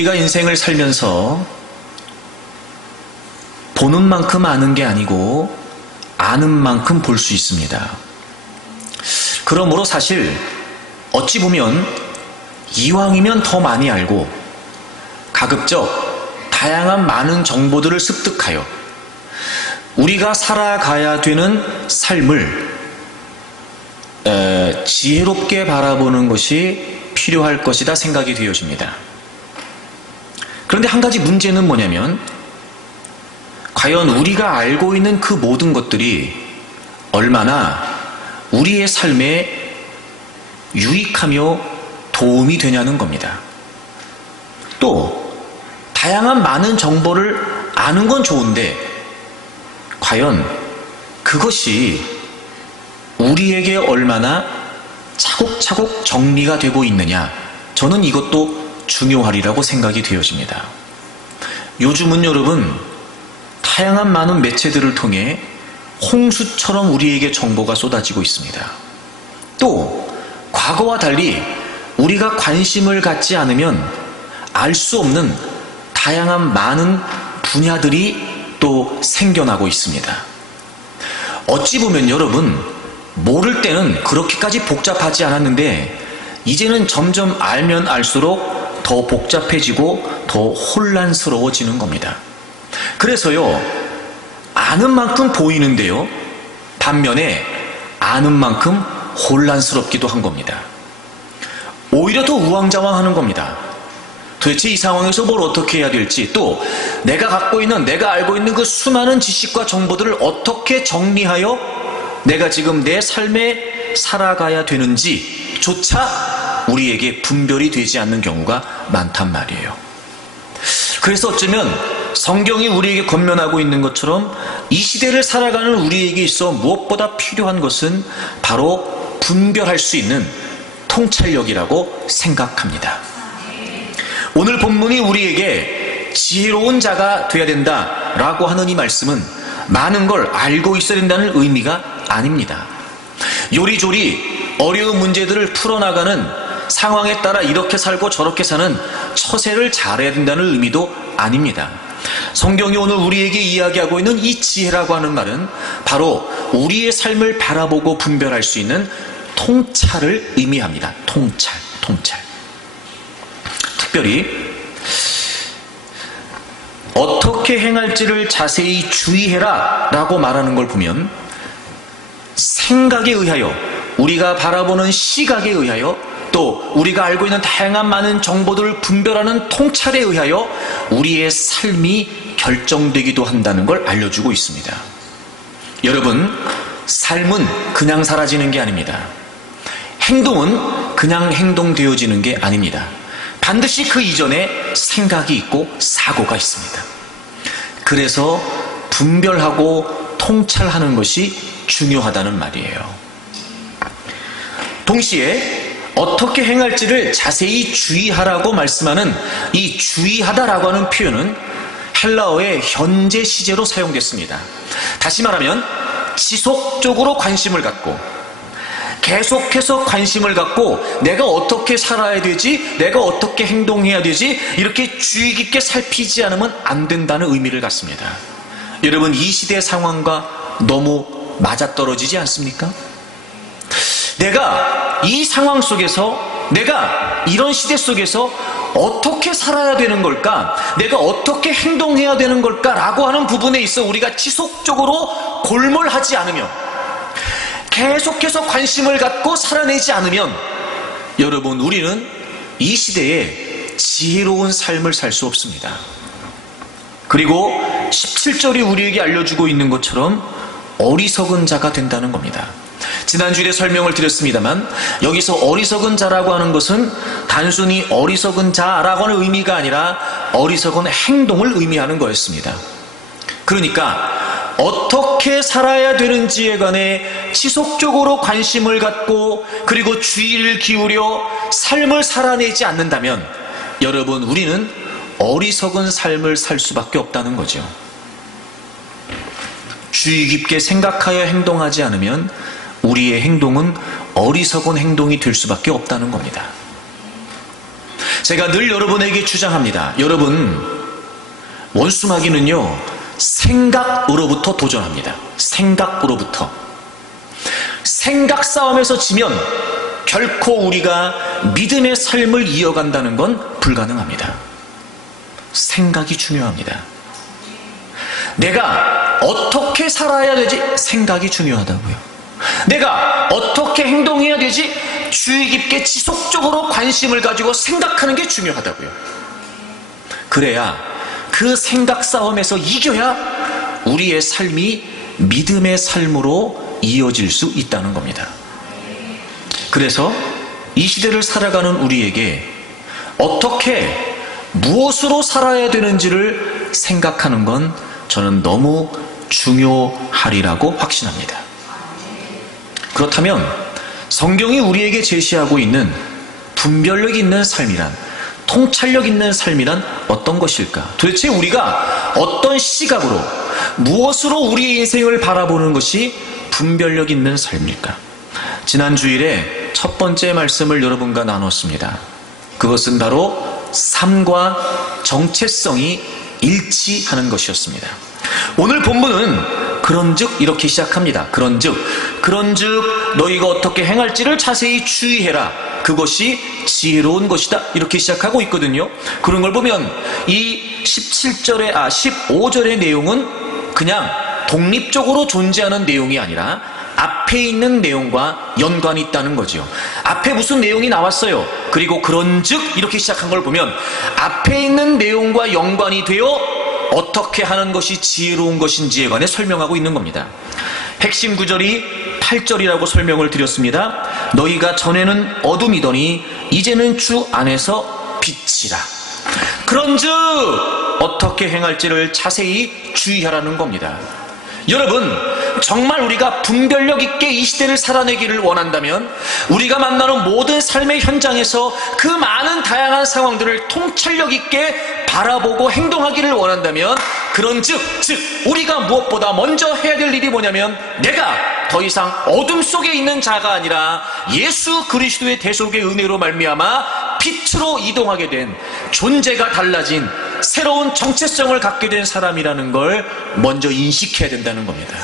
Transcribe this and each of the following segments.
우리가 인생을 살면서 보는 만큼 아는 게 아니고 아는 만큼 볼 수 있습니다. 그러므로 사실 어찌 보면 이왕이면 더 많이 알고 가급적 다양한 많은 정보들을 습득하여 우리가 살아가야 되는 삶을 지혜롭게 바라보는 것이 필요할 것이다 생각이 되어집니다. 그런데 한 가지 문제는 뭐냐면 과연 우리가 알고 있는 그 모든 것들이 얼마나 우리의 삶에 유익하며 도움이 되냐는 겁니다. 또 다양한 많은 정보를 아는 건 좋은데 과연 그것이 우리에게 얼마나 차곡차곡 정리가 되고 있느냐, 저는 이것도 중요하리라고 생각이 되어집니다. 요즘은 여러분 다양한 많은 매체들을 통해 홍수처럼 우리에게 정보가 쏟아지고 있습니다. 또 과거와 달리 우리가 관심을 갖지 않으면 알 수 없는 다양한 많은 분야들이 또 생겨나고 있습니다. 어찌 보면 여러분 모를 때는 그렇게까지 복잡하지 않았는데 이제는 점점 알면 알수록 더 복잡해지고 더 혼란스러워지는 겁니다. 그래서요, 아는 만큼 보이는데요, 반면에 아는 만큼 혼란스럽기도 한 겁니다. 오히려 더 우왕좌왕하는 겁니다. 도대체 이 상황에서 뭘 어떻게 해야 될지, 또 내가 알고 있는 그 수많은 지식과 정보들을 어떻게 정리하여 내가 지금 내 삶에 살아가야 되는지조차 우리에게 분별이 되지 않는 경우가 많단 말이에요. 그래서 어쩌면 성경이 우리에게 권면하고 있는 것처럼 이 시대를 살아가는 우리에게 있어 무엇보다 필요한 것은 바로 분별할 수 있는 통찰력이라고 생각합니다. 오늘 본문이 우리에게 지혜로운 자가 되어야 된다라고 하는 이 말씀은 많은 걸 알고 있어야 된다는 의미가 아닙니다. 요리조리 어려운 문제들을 풀어나가는 상황에 따라 이렇게 살고 저렇게 사는 처세를 잘해야 된다는 의미도 아닙니다. 성경이 오늘 우리에게 이야기하고 있는 이 지혜라고 하는 말은 바로 우리의 삶을 바라보고 분별할 수 있는 통찰을 의미합니다. 통찰. 특별히 어떻게 행할지를 자세히 주의해라 라고 말하는 걸 보면 생각에 의하여, 우리가 바라보는 시각에 의하여, 또 우리가 알고 있는 다양한 많은 정보들을 분별하는 통찰에 의하여 우리의 삶이 결정되기도 한다는 걸 알려주고 있습니다. 여러분, 삶은 그냥 사라지는 게 아닙니다. 행동은 그냥 행동되어지는 게 아닙니다. 반드시 그 이전에 생각이 있고 사고가 있습니다. 그래서 분별하고 통찰하는 것이 중요하다는 말이에요. 동시에 어떻게 행할지를 자세히 주의하라고 말씀하는 이 주의하다라고 하는 표현은 헬라어의 현재 시제로 사용됐습니다. 다시 말하면 지속적으로 관심을 갖고 계속해서 관심을 갖고 내가 어떻게 살아야 되지, 내가 어떻게 행동해야 되지, 이렇게 주의 깊게 살피지 않으면 안 된다는 의미를 갖습니다. 여러분, 이 시대의 상황과 너무 맞아떨어지지 않습니까? 내가 이 상황 속에서, 내가 이런 시대 속에서 어떻게 살아야 되는 걸까, 내가 어떻게 행동해야 되는 걸까 라고 하는 부분에 있어 우리가 지속적으로 골몰하지 않으면, 계속해서 관심을 갖고 살아내지 않으면 여러분, 우리는 이 시대에 지혜로운 삶을 살 수 없습니다. 그리고 17절이 우리에게 알려주고 있는 것처럼 어리석은 자가 된다는 겁니다. 지난주에 설명을 드렸습니다만 여기서 어리석은 자라고 하는 것은 단순히 어리석은 자라고 하는 의미가 아니라 어리석은 행동을 의미하는 거였습니다. 그러니까 어떻게 살아야 되는지에 관해 지속적으로 관심을 갖고 그리고 주의를 기울여 삶을 살아내지 않는다면 여러분, 우리는 어리석은 삶을 살 수밖에 없다는 거죠. 주의 깊게 생각하여 행동하지 않으면 우리의 행동은 어리석은 행동이 될 수밖에 없다는 겁니다. 제가 늘 여러분에게 주장합니다. 여러분, 원수마귀는요, 생각으로부터 도전합니다. 생각으로부터. 생각 싸움에서 지면 결코 우리가 믿음의 삶을 이어간다는 건 불가능합니다. 생각이 중요합니다. 내가 어떻게 살아야 되지? 생각이 중요하다고요. 내가 어떻게 행동해야 되지? 주의 깊게 지속적으로 관심을 가지고 생각하는 게 중요하다고요. 그래야 그 생각 싸움에서 이겨야 우리의 삶이 믿음의 삶으로 이어질 수 있다는 겁니다. 그래서 이 시대를 살아가는 우리에게 어떻게 무엇으로 살아야 되는지를 생각하는 건 저는 너무 중요하리라고 확신합니다. 그렇다면 성경이 우리에게 제시하고 있는 분별력 있는 삶이란, 통찰력 있는 삶이란 어떤 것일까? 도대체 우리가 어떤 시각으로, 무엇으로 우리의 인생을 바라보는 것이 분별력 있는 삶일까? 지난 주일에 첫 번째 말씀을 여러분과 나눴습니다. 그것은 바로 삶과 정체성이 일치하는 것이었습니다. 오늘 본문은 그런즉 이렇게 시작합니다. 그런즉 너희가 어떻게 행할지를 자세히 주의해라. 그것이 지혜로운 것이다. 이렇게 시작하고 있거든요. 그런 걸 보면 이 15절의 내용은 그냥 독립적으로 존재하는 내용이 아니라 앞에 있는 내용과 연관이 있다는 거죠. 앞에 무슨 내용이 나왔어요. 그리고 그런즉 이렇게 시작한 걸 보면 앞에 있는 내용과 연관이 되어 어떻게 하는 것이 지혜로운 것인지에 관해 설명하고 있는 겁니다. 핵심 구절이 8절이라고 설명을 드렸습니다. 너희가 전에는 어둠이더니 이제는 주 안에서 빛이라. 그런즉 어떻게 행할지를 자세히 주의하라는 겁니다. 여러분, 정말 우리가 분별력 있게 이 시대를 살아내기를 원한다면, 우리가 만나는 모든 삶의 현장에서 그 많은 다양한 상황들을 통찰력 있게 바라보고 행동하기를 원한다면, 그런즉 우리가 무엇보다 먼저 해야 될 일이 뭐냐면, 내가 더 이상 어둠 속에 있는 자가 아니라 예수 그리스도의 대속의 은혜로 말미암아 빛으로 이동하게 된, 존재가 달라진 새로운 정체성을 갖게 된 사람이라는 걸 먼저 인식해야 된다는 겁니다.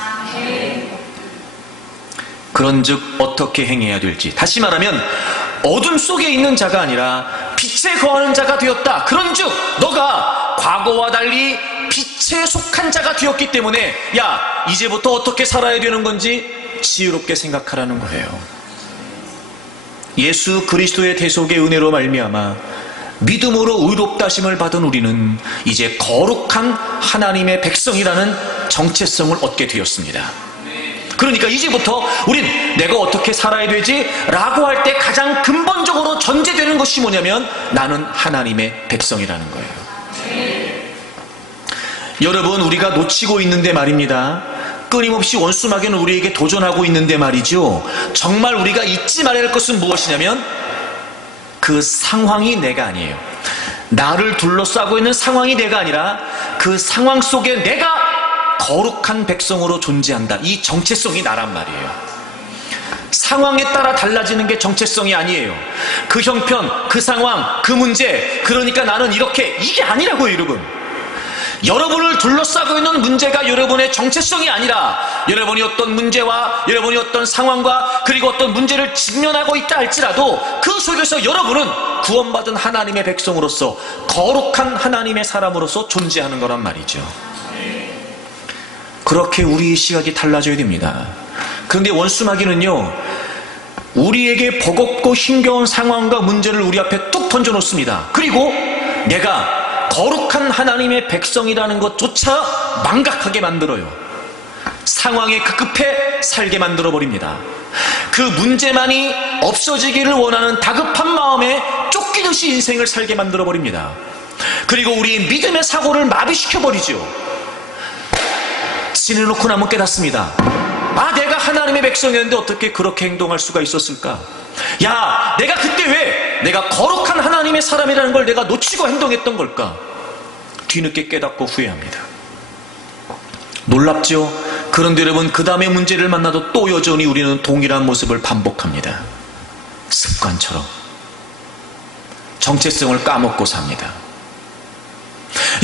그런즉 어떻게 행해야 될지, 다시 말하면 어둠 속에 있는 자가 아니라 빛에 거하는 자가 되었다. 그런즉 너가 과거와 달리 빛에 속한 자가 되었기 때문에 야, 이제부터 어떻게 살아야 되는 건지 지혜롭게 생각하라는 거예요. 예수 그리스도의 대속의 은혜로 말미암아 믿음으로 의롭다 하심을 받은 우리는 이제 거룩한 하나님의 백성이라는 정체성을 얻게 되었습니다. 그러니까 이제부터 우린 내가 어떻게 살아야 되지? 라고 할 때 가장 근본적으로 전제되는 것이 뭐냐면 나는 하나님의 백성이라는 거예요. 여러분, 우리가 놓치고 있는데 말입니다. 끊임없이 원수마귀는 우리에게 도전하고 있는데 말이죠. 정말 우리가 잊지 말아야 할 것은 무엇이냐면 그 상황이 내가 아니에요. 나를 둘러싸고 있는 상황이 내가 아니라 그 상황 속에 내가 거룩한 백성으로 존재한다. 이 정체성이 나란 말이에요. 상황에 따라 달라지는 게 정체성이 아니에요. 그 형편, 그 상황, 그 문제, 그러니까 나는 이렇게, 이게 아니라고요, 여러분. 여러분을 둘러싸고 있는 문제가 여러분의 정체성이 아니라 여러분이 어떤 문제와 여러분이 어떤 상황과 그리고 어떤 문제를 직면하고 있다 할지라도 그 속에서 여러분은 구원받은 하나님의 백성으로서 거룩한 하나님의 사람으로서 존재하는 거란 말이죠. 그렇게 우리의 시각이 달라져야 됩니다. 그런데 원수마귀는요, 우리에게 버겁고 힘겨운 상황과 문제를 우리 앞에 뚝 던져놓습니다. 그리고 내가 거룩한 하나님의 백성이라는 것조차 망각하게 만들어요. 상황에 급급해 살게 만들어버립니다. 그 문제만이 없어지기를 원하는 다급한 마음에 쫓기듯이 인생을 살게 만들어버립니다. 그리고 우리의 믿음의 사고를 마비시켜버리죠. 지내놓고 나면 깨닫습니다. 아, 내가 하나님의 백성이었는데 어떻게 그렇게 행동할 수가 있었을까? 야, 내가 그때 왜 내가 거룩한 하나님의 사람이라는 걸 내가 놓치고 행동했던 걸까? 뒤늦게 깨닫고 후회합니다. 놀랍죠? 그런데 여러분, 그 다음에 문제를 만나도 또 여전히 우리는 동일한 모습을 반복합니다. 습관처럼. 정체성을 까먹고 삽니다.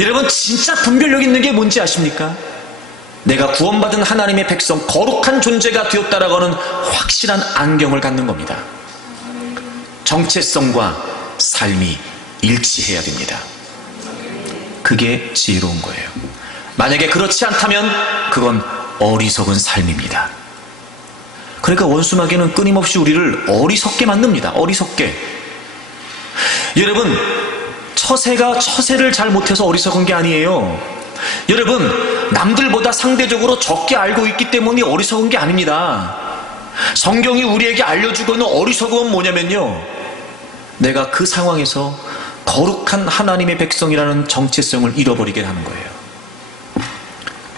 여러분, 진짜 분별력 있는 게 뭔지 아십니까? 내가 구원받은 하나님의 백성, 거룩한 존재가 되었다라고 하는 확실한 안경을 갖는 겁니다. 정체성과 삶이 일치해야 됩니다. 그게 지혜로운 거예요. 만약에 그렇지 않다면 그건 어리석은 삶입니다. 그러니까 원수마귀는 끊임없이 우리를 어리석게 만듭니다. 어리석게. 여러분, 처세가 처세를 잘 못해서 어리석은 게 아니에요. 여러분, 남들보다 상대적으로 적게 알고 있기 때문에 어리석은 게 아닙니다. 성경이 우리에게 알려주고 있는 어리석음은 뭐냐면요, 내가 그 상황에서 거룩한 하나님의 백성이라는 정체성을 잃어버리게 하는 거예요.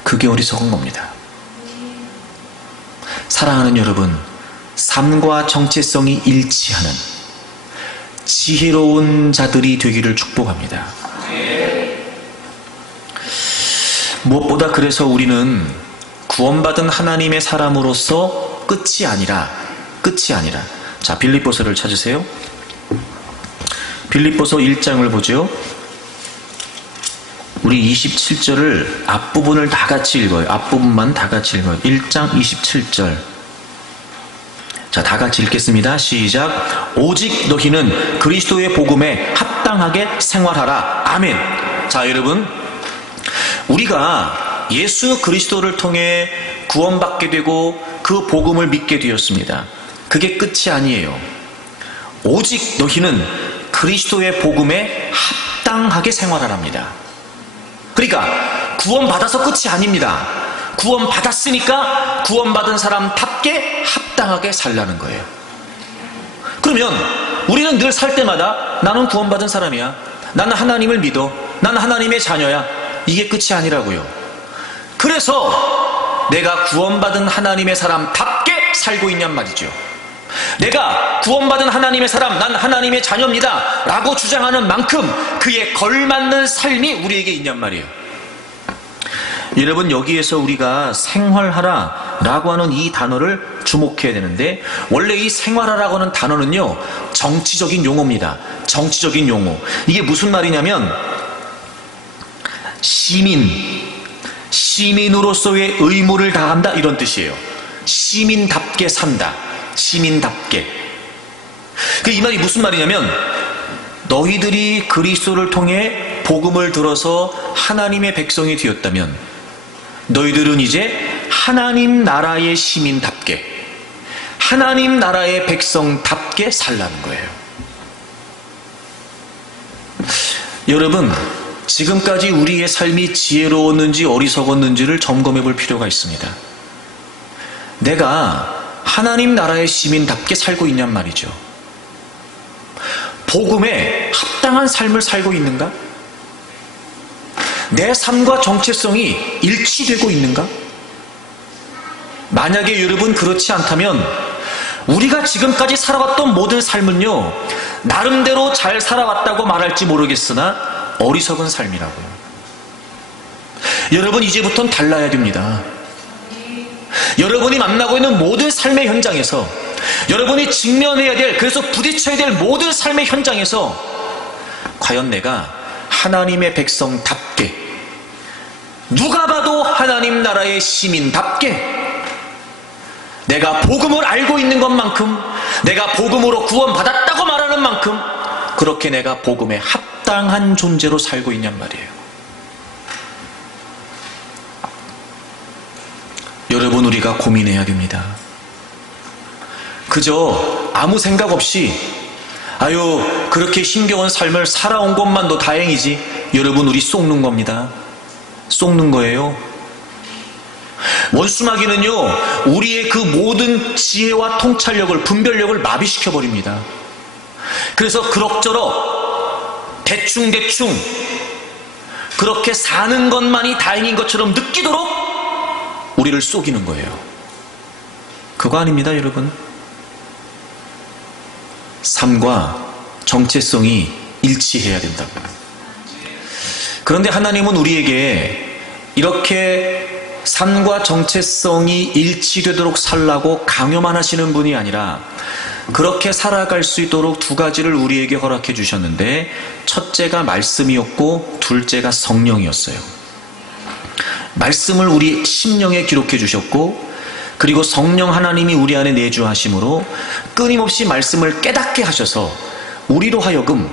그게 어리석은 겁니다. 사랑하는 여러분, 삶과 정체성이 일치하는 지혜로운 자들이 되기를 축복합니다. 무엇보다 그래서 우리는 구원받은 하나님의 사람으로서 끝이 아니라 자, 빌립보서를 찾으세요. 빌립보서 1장을 보죠. 우리 27절을 앞부분을 다 같이 읽어요. 앞부분만 다 같이 읽어요. 1장 27절. 자, 다 같이 읽겠습니다. 시작. 오직 너희는 그리스도의 복음에 합당하게 생활하라. 아멘. 자, 여러분, 우리가 예수 그리스도를 통해 구원받게 되고 그 복음을 믿게 되었습니다. 그게 끝이 아니에요. 오직 너희는 그리스도의 복음에 합당하게 생활하랍니다. 그러니까 구원받아서 끝이 아닙니다. 구원받았으니까 구원받은 사람답게 합당하게 살라는 거예요. 그러면 우리는 늘 살 때마다 나는 구원받은 사람이야, 나는 하나님을 믿어, 나는 하나님의 자녀야, 이게 끝이 아니라고요. 그래서 내가 구원받은 하나님의 사람답게 살고 있냔 말이죠. 내가 구원받은 하나님의 사람, 난 하나님의 자녀입니다 라고 주장하는 만큼 그에 걸맞는 삶이 우리에게 있냔 말이에요. 여러분, 여기에서 우리가 생활하라 라고 하는 이 단어를 주목해야 되는데, 원래 이 생활하라고 하는 단어는요, 정치적인 용어입니다. 정치적인 용어. 이게 무슨 말이냐면 시민으로서의 의무를 다한다, 이런 뜻이에요. 시민답게 산다. 시민답게. 이 말이 무슨 말이냐면, 너희들이 그리스도를 통해 복음을 들어서 하나님의 백성이 되었다면 너희들은 이제 하나님 나라의 시민답게, 하나님 나라의 백성답게 살라는 거예요. 여러분, 지금까지 우리의 삶이 지혜로웠는지 어리석었는지를 점검해 볼 필요가 있습니다. 내가 하나님 나라의 시민답게 살고 있냔 말이죠. 복음에 합당한 삶을 살고 있는가? 내 삶과 정체성이 일치되고 있는가? 만약에 여러분 그렇지 않다면 우리가 지금까지 살아왔던 모든 삶은요, 나름대로 잘 살아왔다고 말할지 모르겠으나 어리석은 삶이라고요. 여러분, 이제부터는 달라야 됩니다. 여러분이 만나고 있는 모든 삶의 현장에서, 여러분이 직면해야 될, 그래서 부딪혀야 될 모든 삶의 현장에서 과연 내가 하나님의 백성답게, 누가 봐도 하나님 나라의 시민답게, 내가 복음을 알고 있는 것만큼, 내가 복음으로 구원받았다고 말하는 만큼 그렇게 내가 복음에 합당한 존재로 살고 있냔 말이에요. 여러분, 우리가 고민해야 됩니다. 그저 아무 생각 없이 그렇게 힘겨운 삶을 살아온 것만도 다행이지, 여러분, 우리 속는 겁니다. 속는 거예요. 원수마귀는요, 우리의 그 모든 지혜와 통찰력을, 분별력을 마비시켜 버립니다. 그래서 그럭저럭 대충대충 그렇게 사는 것만이 다행인 것처럼 느끼도록 우리를 속이는 거예요. 그거 아닙니다, 여러분. 삶과 정체성이 일치해야 된다고요. 그런데 하나님은 우리에게 이렇게 삶과 정체성이 일치되도록 살라고 강요만 하시는 분이 아니라 그렇게 살아갈 수 있도록 두 가지를 우리에게 허락해 주셨는데, 첫째가 말씀이었고 둘째가 성령이었어요. 말씀을 우리 심령에 기록해 주셨고, 그리고 성령 하나님이 우리 안에 내주하심으로 끊임없이 말씀을 깨닫게 하셔서 우리로 하여금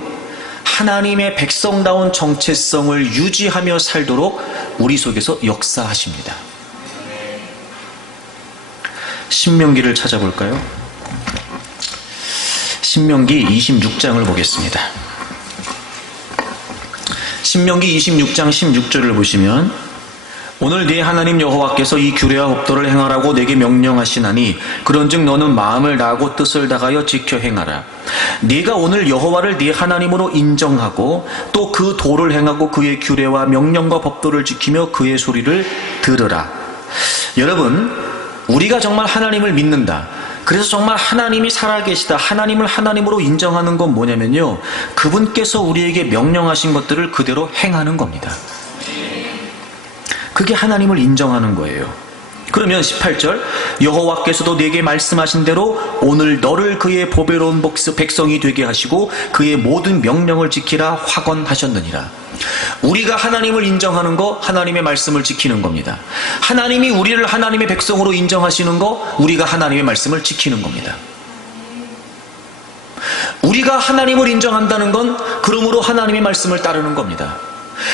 하나님의 백성다운 정체성을 유지하며 살도록 우리 속에서 역사하십니다. 신명기를 찾아볼까요? 신명기 26장을 보겠습니다. 신명기 26장 16절을 보시면, 오늘 네 하나님 여호와께서 이 규례와 법도를 행하라고 내게 명령하시나니 그런즉 너는 마음을 다하고 뜻을 다하여 지켜 행하라. 네가 오늘 여호와를 네 하나님으로 인정하고 또 그 도를 행하고 그의 규례와 명령과 법도를 지키며 그의 소리를 들으라. 여러분, 우리가 정말 하나님을 믿는다, 그래서 정말 하나님이 살아계시다, 하나님을 하나님으로 인정하는 건 뭐냐면요, 그분께서 우리에게 명령하신 것들을 그대로 행하는 겁니다. 그게 하나님을 인정하는 거예요. 그러면 18절, 여호와께서도 내게 말씀하신 대로 오늘 너를 그의 보배로운 백성이 되게 하시고 그의 모든 명령을 지키라 확언하셨느니라. 우리가 하나님을 인정하는 거, 하나님의 말씀을 지키는 겁니다. 하나님이 우리를 하나님의 백성으로 인정하시는 거, 우리가 하나님의 말씀을 지키는 겁니다. 우리가 하나님을 인정한다는 건 그러므로 하나님의 말씀을 따르는 겁니다.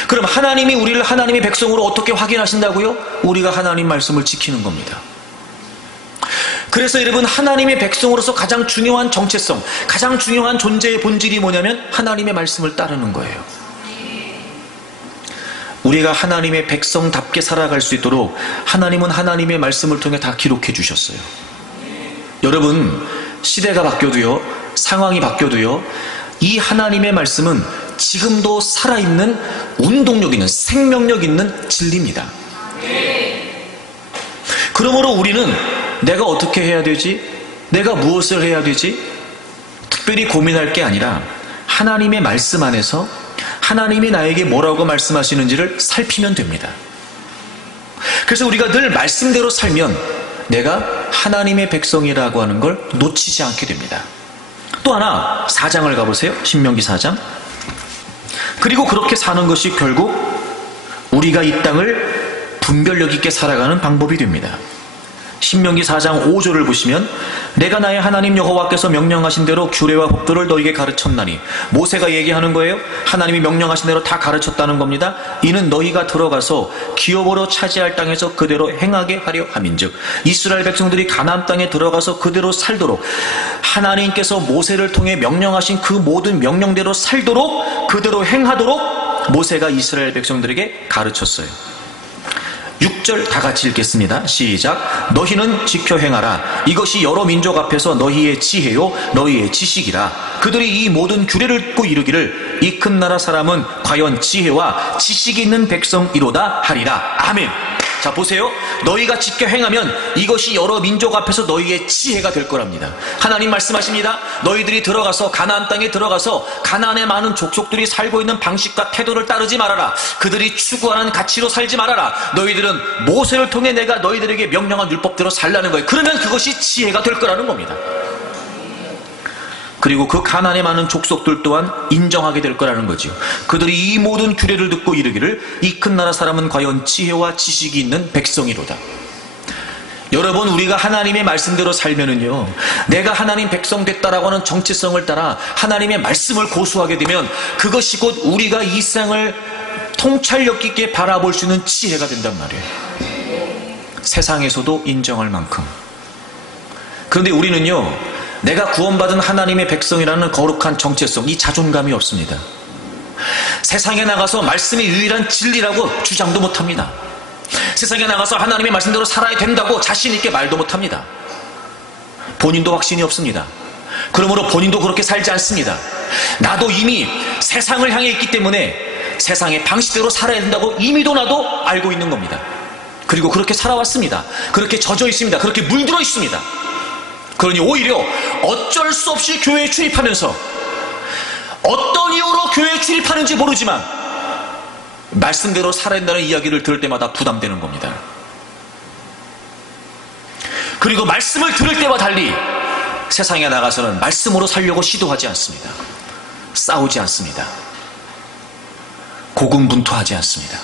그럼 하나님이 우리를 하나님의 백성으로 어떻게 확인하신다고요? 우리가 하나님 말씀을 지키는 겁니다. 그래서 여러분, 하나님의 백성으로서 가장 중요한 정체성, 가장 중요한 존재의 본질이 뭐냐면 하나님의 말씀을 따르는 거예요. 우리가 하나님의 백성답게 살아갈 수 있도록 하나님은 하나님의 말씀을 통해 다 기록해 주셨어요. 여러분, 시대가 바뀌어도요, 상황이 바뀌어도요, 이 하나님의 말씀은 지금도 살아있는, 운동력 있는, 생명력 있는 진리입니다. 그러므로 우리는 내가 어떻게 해야 되지? 내가 무엇을 해야 되지? 특별히 고민할 게 아니라 하나님의 말씀 안에서 하나님이 나에게 뭐라고 말씀하시는지를 살피면 됩니다. 그래서 우리가 늘 말씀대로 살면 내가 하나님의 백성이라고 하는 걸 놓치지 않게 됩니다. 또 하나, 4장을 가보세요. 신명기 4장. 그리고 그렇게 사는 것이 결국 우리가 이 땅을 분별력 있게 살아가는 방법이 됩니다. 신명기 4장 5절을 보시면, 내가 나의 하나님 여호와께서 명령하신 대로 규례와 법도를 너에게 가르쳤나니, 모세가 얘기하는 거예요. 하나님이 명령하신 대로 다 가르쳤다는 겁니다. 이는 너희가 들어가서 기업으로 차지할 땅에서 그대로 행하게 하려 함인즉, 이스라엘 백성들이 가나안 땅에 들어가서 그대로 살도록 하나님께서 모세를 통해 명령하신 그 모든 명령대로 살도록, 그대로 행하도록 모세가 이스라엘 백성들에게 가르쳤어요. 6절 다 같이 읽겠습니다. 시작. 너희는 지켜 행하라. 이것이 여러 민족 앞에서 너희의 지혜요 너희의 지식이라. 그들이 이 모든 규례를 듣고 이르기를 이 큰 나라 사람은 과연 지혜와 지식이 있는 백성이로다 하리라. 아멘. 자, 보세요. 너희가 지켜 행하면 이것이 여러 민족 앞에서 너희의 지혜가 될 거랍니다. 하나님 말씀하십니다. 너희들이 들어가서 가나안 땅에 들어가서 가나안의 많은 족속들이 살고 있는 방식과 태도를 따르지 말아라. 그들이 추구하는 가치로 살지 말아라. 너희들은 모세를 통해 내가 너희들에게 명령한 율법대로 살라는 거예요. 그러면 그것이 지혜가 될 거라는 겁니다. 그리고 그 가나안에 많은 족속들 또한 인정하게 될 거라는 거죠. 그들이 이 모든 규례를 듣고 이르기를 이 큰 나라 사람은 과연 지혜와 지식이 있는 백성이로다. 여러분, 우리가 하나님의 말씀대로 살면은요, 내가 하나님 백성 됐다라고 하는 정체성을 따라 하나님의 말씀을 고수하게 되면 그것이 곧 우리가 이 세상을 통찰력 있게 바라볼 수 있는 지혜가 된단 말이에요. 세상에서도 인정할 만큼. 그런데 우리는요, 내가 구원받은 하나님의 백성이라는 거룩한 정체성, 이 자존감이 없습니다. 세상에 나가서 말씀이 유일한 진리라고 주장도 못합니다. 세상에 나가서 하나님의 말씀대로 살아야 된다고 자신 있게 말도 못합니다. 본인도 확신이 없습니다. 그러므로 본인도 그렇게 살지 않습니다. 나도 이미 세상을 향해 있기 때문에 세상의 방식대로 살아야 된다고 이미도 나도 알고 있는 겁니다. 그리고 그렇게 살아왔습니다. 그렇게 젖어 있습니다. 그렇게 물들어 있습니다. 그러니 오히려 어쩔 수 없이 교회에 출입하면서 어떤 이유로 교회에 출입하는지 모르지만 말씀대로 살아야 된다는 이야기를 들을 때마다 부담되는 겁니다. 그리고 말씀을 들을 때와 달리 세상에 나가서는 말씀으로 살려고 시도하지 않습니다. 싸우지 않습니다. 고군분투하지 않습니다.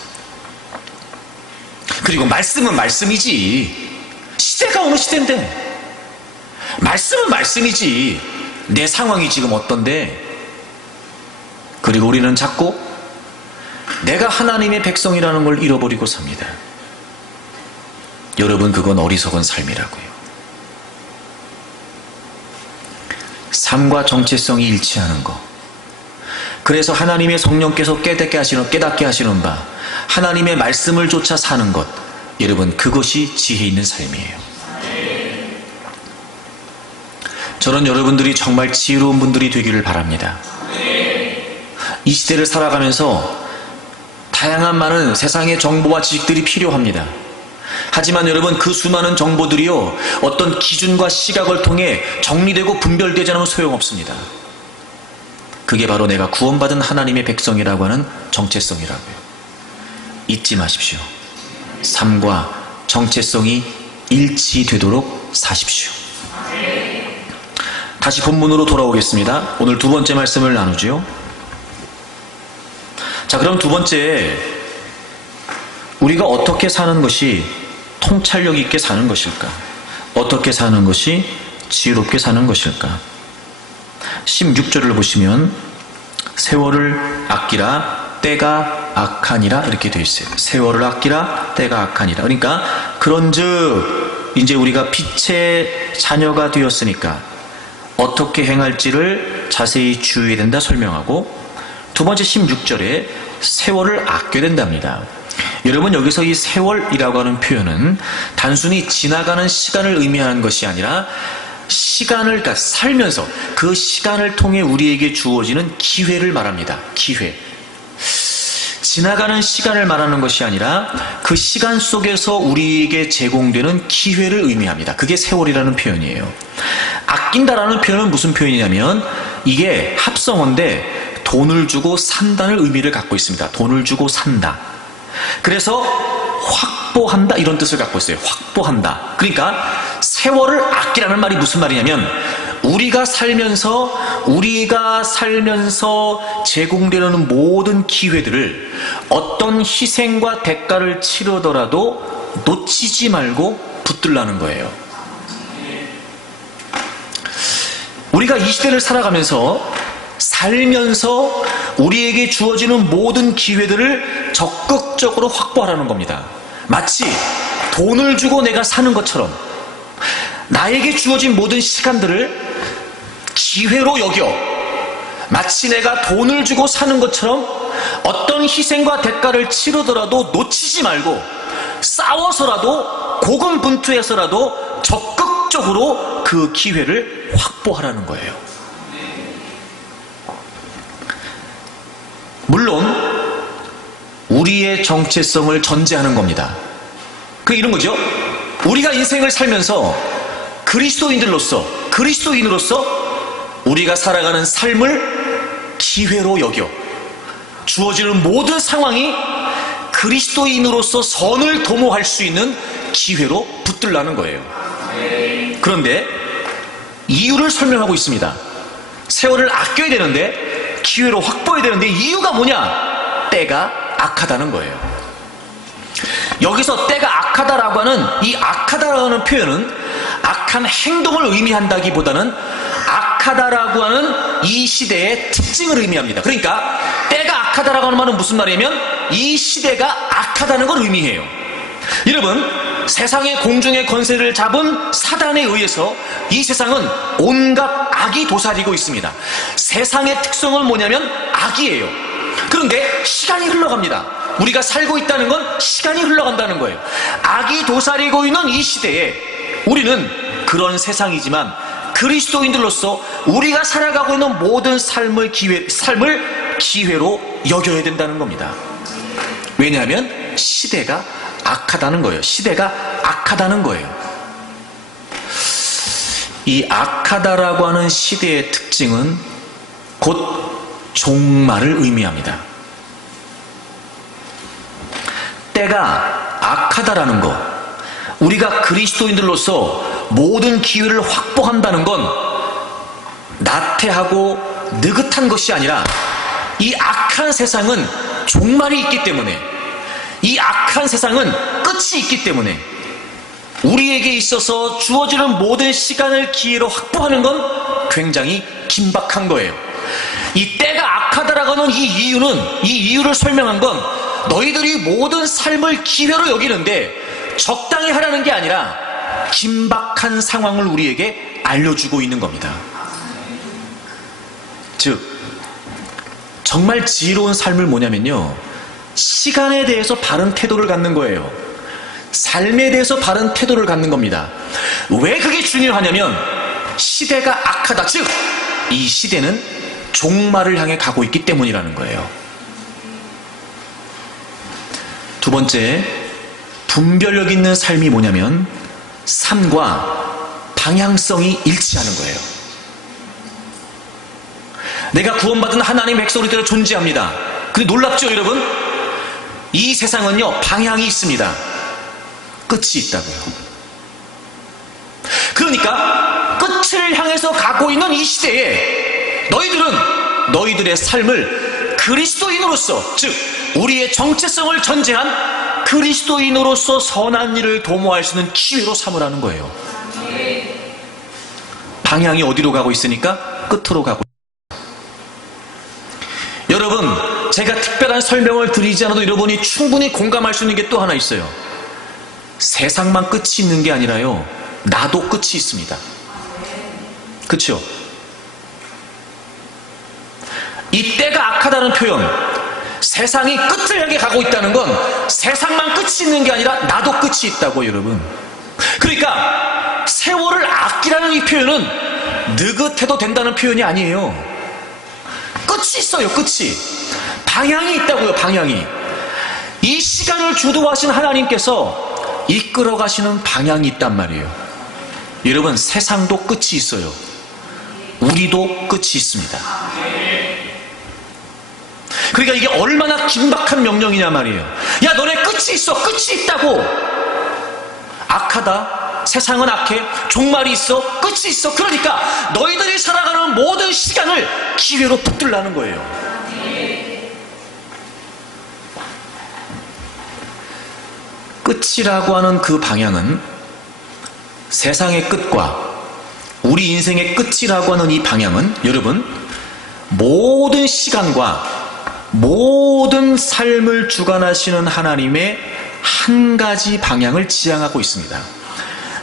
그리고 말씀은 말씀이지. 시대가 어느 시대인데. 말씀은 말씀이지. 내 상황이 지금 어떤데. 그리고 우리는 자꾸 내가 하나님의 백성이라는 걸 잃어버리고 삽니다. 여러분, 그건 어리석은 삶이라고요. 삶과 정체성이 일치하는 것. 그래서 하나님의 성령께서 깨닫게 하시는 바, 하나님의 말씀을 쫓아 사는 것, 여러분, 그것이 지혜 있는 삶이에요. 저는 여러분들이 정말 지혜로운 분들이 되기를 바랍니다. 이 시대를 살아가면서 다양한 많은 세상의 정보와 지식들이 필요합니다. 하지만 여러분, 그 수많은 정보들이요, 어떤 기준과 시각을 통해 정리되고 분별되지 않으면 소용없습니다. 그게 바로 내가 구원받은 하나님의 백성이라고 하는 정체성이라고요. 잊지 마십시오. 삶과 정체성이 일치되도록 사십시오. 다시 본문으로 돌아오겠습니다. 오늘 두 번째 말씀을 나누죠. 자, 그럼 두 번째, 우리가 어떻게 사는 것이 통찰력 있게 사는 것일까? 어떻게 사는 것이 지혜롭게 사는 것일까? 16절을 보시면 세월을 아끼라 때가 악하니라 이렇게 되어 있어요. 세월을 아끼라 때가 악하니라. 그러니까 그런즉 이제 우리가 빛의 자녀가 되었으니까 어떻게 행할지를 자세히 주의해야 된다 설명하고, 두 번째 16절에 세월을 아껴야 된답니다. 여러분, 여기서 이 세월이라고 하는 표현은 단순히 지나가는 시간을 의미하는 것이 아니라 시간을, 그러니까 살면서 그 시간을 통해 우리에게 주어지는 기회를 말합니다. 기회. 지나가는 시간을 말하는 것이 아니라 그 시간 속에서 우리에게 제공되는 기회를 의미합니다. 그게 세월이라는 표현이에요. 아낀다라는 표현은 무슨 표현이냐면 이게 합성어인데 돈을 주고 산다는 의미를 갖고 있습니다. 돈을 주고 산다. 그래서 확보한다 이런 뜻을 갖고 있어요. 확보한다. 그러니까 세월을 아끼라는 말이 무슨 말이냐면 우리가 살면서 제공되는 모든 기회들을 어떤 희생과 대가를 치르더라도 놓치지 말고 붙들라는 거예요. 우리가 이 시대를 살아가면서 우리에게 주어지는 모든 기회들을 적극적으로 확보하라는 겁니다. 마치 돈을 주고 내가 사는 것처럼 나에게 주어진 모든 시간들을 기회로 여겨 마치 내가 돈을 주고 사는 것처럼 어떤 희생과 대가를 치르더라도 놓치지 말고 싸워서라도 고군분투해서라도 적극적으로 그 기회를 확보하라는 거예요. 물론 우리의 정체성을 전제하는 겁니다. 그 이런 거죠. 우리가 인생을 살면서 그리스도인으로서 우리가 살아가는 삶을 기회로 여겨 주어지는 모든 상황이 그리스도인으로서 선을 도모할 수 있는 기회로 붙들라는 거예요. 그런데 이유를 설명하고 있습니다. 세월을 아껴야 되는데 기회로 확보해야 되는데 이유가 뭐냐? 때가 악하다는 거예요. 여기서 때가 악하다라고 하는 이 악하다라고 하는 표현은 악한 행동을 의미한다기보다는 악하다라고 하는 이 시대의 특징을 의미합니다. 그러니까 때가 악하다라고 하는 말은 무슨 말이냐면 이 시대가 악하다는 걸 의미해요. 여러분, 세상의 공중의 권세를 잡은 사단에 의해서 이 세상은 온갖 악이 도사리고 있습니다. 세상의 특성은 뭐냐면 악이에요. 그런데 시간이 흘러갑니다. 우리가 살고 있다는 건 시간이 흘러간다는 거예요. 악이 도사리고 있는 이 시대에 우리는 그런 세상이지만 그리스도인들로서 우리가 살아가고 있는 모든 삶을 기회로 여겨야 된다는 겁니다. 왜냐하면 시대가 악하다는 거예요. 시대가 악하다는 거예요. 이 악하다라고 하는 시대의 특징은 곧 종말을 의미합니다. 때가 악하다라는 것, 우리가 그리스도인들로서 모든 기회를 확보한다는 건 나태하고 느긋한 것이 아니라 이 악한 세상은 종말이 있기 때문에, 이 악한 세상은 끝이 있기 때문에 우리에게 있어서 주어지는 모든 시간을 기회로 확보하는 건 굉장히 긴박한 거예요. 이 때가 악하다라고 하는 이 이유를 설명한 건 너희들이 모든 삶을 기회로 여기는데 적당히 하라는 게 아니라 긴박한 상황을 우리에게 알려주고 있는 겁니다. 즉, 정말 지혜로운 삶을 뭐냐면요, 시간에 대해서 바른 태도를 갖는 거예요. 삶에 대해서 바른 태도를 갖는 겁니다. 왜 그게 중요하냐면 시대가 악하다, 즉 이 시대는 종말을 향해 가고 있기 때문이라는 거예요. 두 번째, 분별력 있는 삶이 뭐냐면 삶과 방향성이 일치하는 거예요. 내가 구원받은 하나님의 백성으로 존재합니다. 근데 놀랍죠, 여러분? 이 세상은요, 방향이 있습니다. 끝이 있다고요. 그러니까 끝을 향해서 가고 있는 이 시대에 너희들은 너희들의 삶을 그리스도인으로서, 즉 우리의 정체성을 전제한 그리스도인으로서 선한 일을 도모할 수 있는 기회로 삼으라는 거예요. 방향이 어디로 가고 있으니까 끝으로 가고 있습니다. 여러분, 제가 특별한 설명을 드리지 않아도 여러분이 충분히 공감할 수 있는 게 또 하나 있어요. 세상만 끝이 있는 게 아니라요, 나도 끝이 있습니다. 그렇죠? 이 때가 악하다는 표현, 세상이 끝을 향해 가고 있다는 건 세상만 끝이 있는 게 아니라 나도 끝이 있다고, 여러분. 그러니까 세월을 아끼라는 이 표현은 느긋해도 된다는 표현이 아니에요. 끝이 있어요, 끝이. 방향이 있다고요, 방향이. 이 시간을 주도하신 하나님께서 이끌어 가시는 방향이 있단 말이에요. 여러분, 세상도 끝이 있어요. 우리도 끝이 있습니다. 그러니까 이게 얼마나 긴박한 명령이냐 말이에요. 야, 너네 끝이 있어, 끝이 있다고. 악하다, 세상은 악해, 종말이 있어, 끝이 있어. 그러니까 너희들이 살아가는 모든 시간을 기회로 붙들라는 거예요. 끝이라고 하는 그 방향은 세상의 끝과 우리 인생의 끝이라고 하는 이 방향은, 여러분, 모든 시간과 모든 삶을 주관하시는 하나님의 한 가지 방향을 지향하고 있습니다.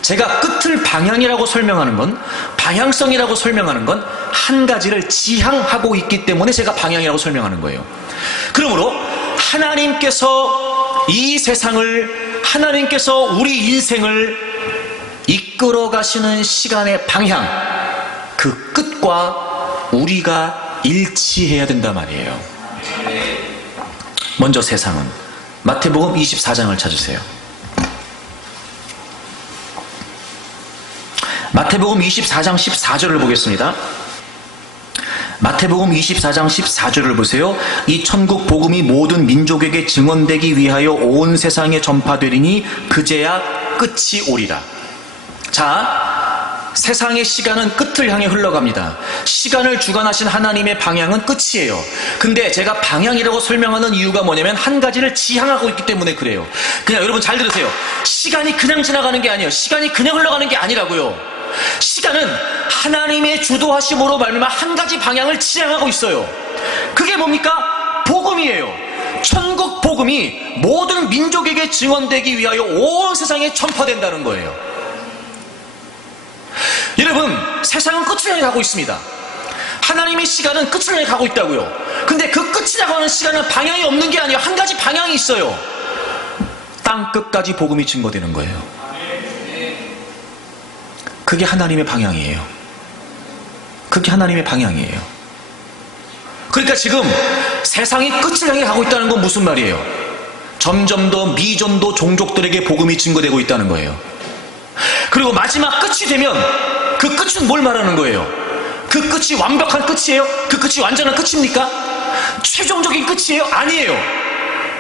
제가 끝을 방향이라고 설명하는 건, 방향성이라고 설명하는 건 한 가지를 지향하고 있기 때문에 제가 방향이라고 설명하는 거예요. 그러므로 하나님께서 이 세상을, 하나님께서 우리 인생을 이끌어 가시는 시간의 방향, 그 끝과 우리가 일치해야 된단 말이에요. 먼저 세상은 마태복음 24장을 찾으세요. 마태복음 24장 14절을 보겠습니다. 마태복음 24장 14절을 보세요. 이 천국 복음이 모든 민족에게 증언되기 위하여 온 세상에 전파되리니 그제야 끝이 오리라. 자, 세상의 시간은 끝을 향해 흘러갑니다. 시간을 주관하신 하나님의 방향은 끝이에요. 근데 제가 방향이라고 설명하는 이유가 뭐냐면 한 가지를 지향하고 있기 때문에 그래요. 그냥 여러분 잘 들으세요. 시간이 그냥 지나가는 게 아니에요. 시간이 그냥 흘러가는 게 아니라고요. 시간은 하나님의 주도하심으로 말미암아 한 가지 방향을 지향하고 있어요. 그게 뭡니까? 복음이에요. 천국 복음이 모든 민족에게 증언되기 위하여 온 세상에 전파된다는 거예요. 여러분, 세상은 끝을 향해 가고 있습니다. 하나님의 시간은 끝을 향해 가고 있다고요. 근데 그 끝이라고 하는 시간은 방향이 없는 게 아니에요. 한 가지 방향이 있어요. 땅 끝까지 복음이 증거되는 거예요. 그게 하나님의 방향이에요. 그게 하나님의 방향이에요. 그러니까 지금 세상이 끝을 향해 가고 있다는 건 무슨 말이에요? 점점 더 미전도 종족들에게 복음이 증거되고 있다는 거예요. 그리고 마지막 끝이 되면 그 끝은 뭘 말하는 거예요? 그 끝이 완벽한 끝이에요? 그 끝이 완전한 끝입니까? 최종적인 끝이에요? 아니에요.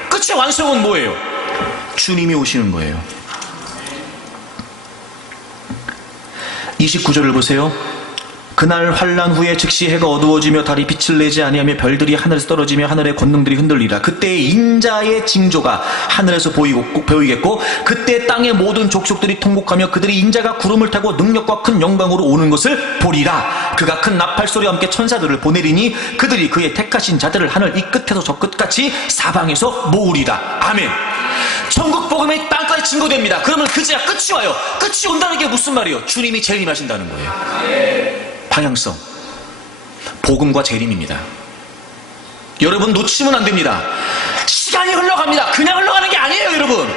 끝의 완성은 뭐예요? 주님이 오시는 거예요. 29절을 보세요. 그날 환란 후에 즉시 해가 어두워지며 달이 빛을 내지 아니하며 별들이 하늘에서 떨어지며 하늘의 권능들이 흔들리라. 그때 인자의 징조가 하늘에서 보이겠고 그때 땅의 모든 족속들이 통곡하며 그들이 인자가 구름을 타고 능력과 큰 영광으로 오는 것을 보리라. 그가 큰 나팔소리와 함께 천사들을 보내리니 그들이 그의 택하신 자들을 하늘 이 끝에서 저 끝까지 사방에서 모으리라. 아멘. 천국 복음이 땅까지 증거됩니다. 그러면 그제야 끝이 와요. 끝이 온다는 게 무슨 말이에요? 주님이 재림하신다는 거예요. 방향성, 복음과 재림입니다. 여러분 놓치면 안 됩니다. 시간이 흘러갑니다. 그냥 흘러가는 게 아니에요, 여러분.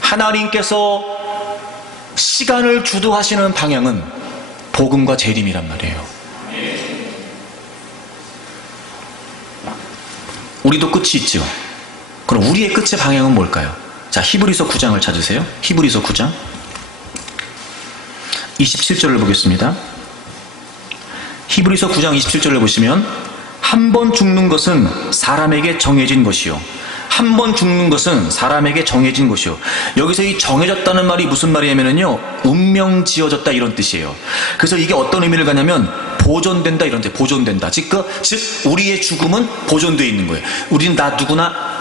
하나님께서 시간을 주도하시는 방향은 복음과 재림이란 말이에요. 우리도 끝이 있죠. 그럼 우리의 끝의 방향은 뭘까요? 자, 히브리서 9장을 찾으세요. 히브리서 9장 27절을 보겠습니다. 히브리서 9장 27절을 보시면 한 번 죽는 것은 사람에게 정해진 것이요. 한 번 죽는 것은 사람에게 정해진 것이요. 여기서 이 정해졌다는 말이 무슨 말이냐면요, 운명 지어졌다 이런 뜻이에요. 그래서 이게 어떤 의미를 가냐면 보존된다 이런 뜻, 보존된다. 즉 우리의 죽음은 보존되어 있는 거예요. 우리는 다 누구나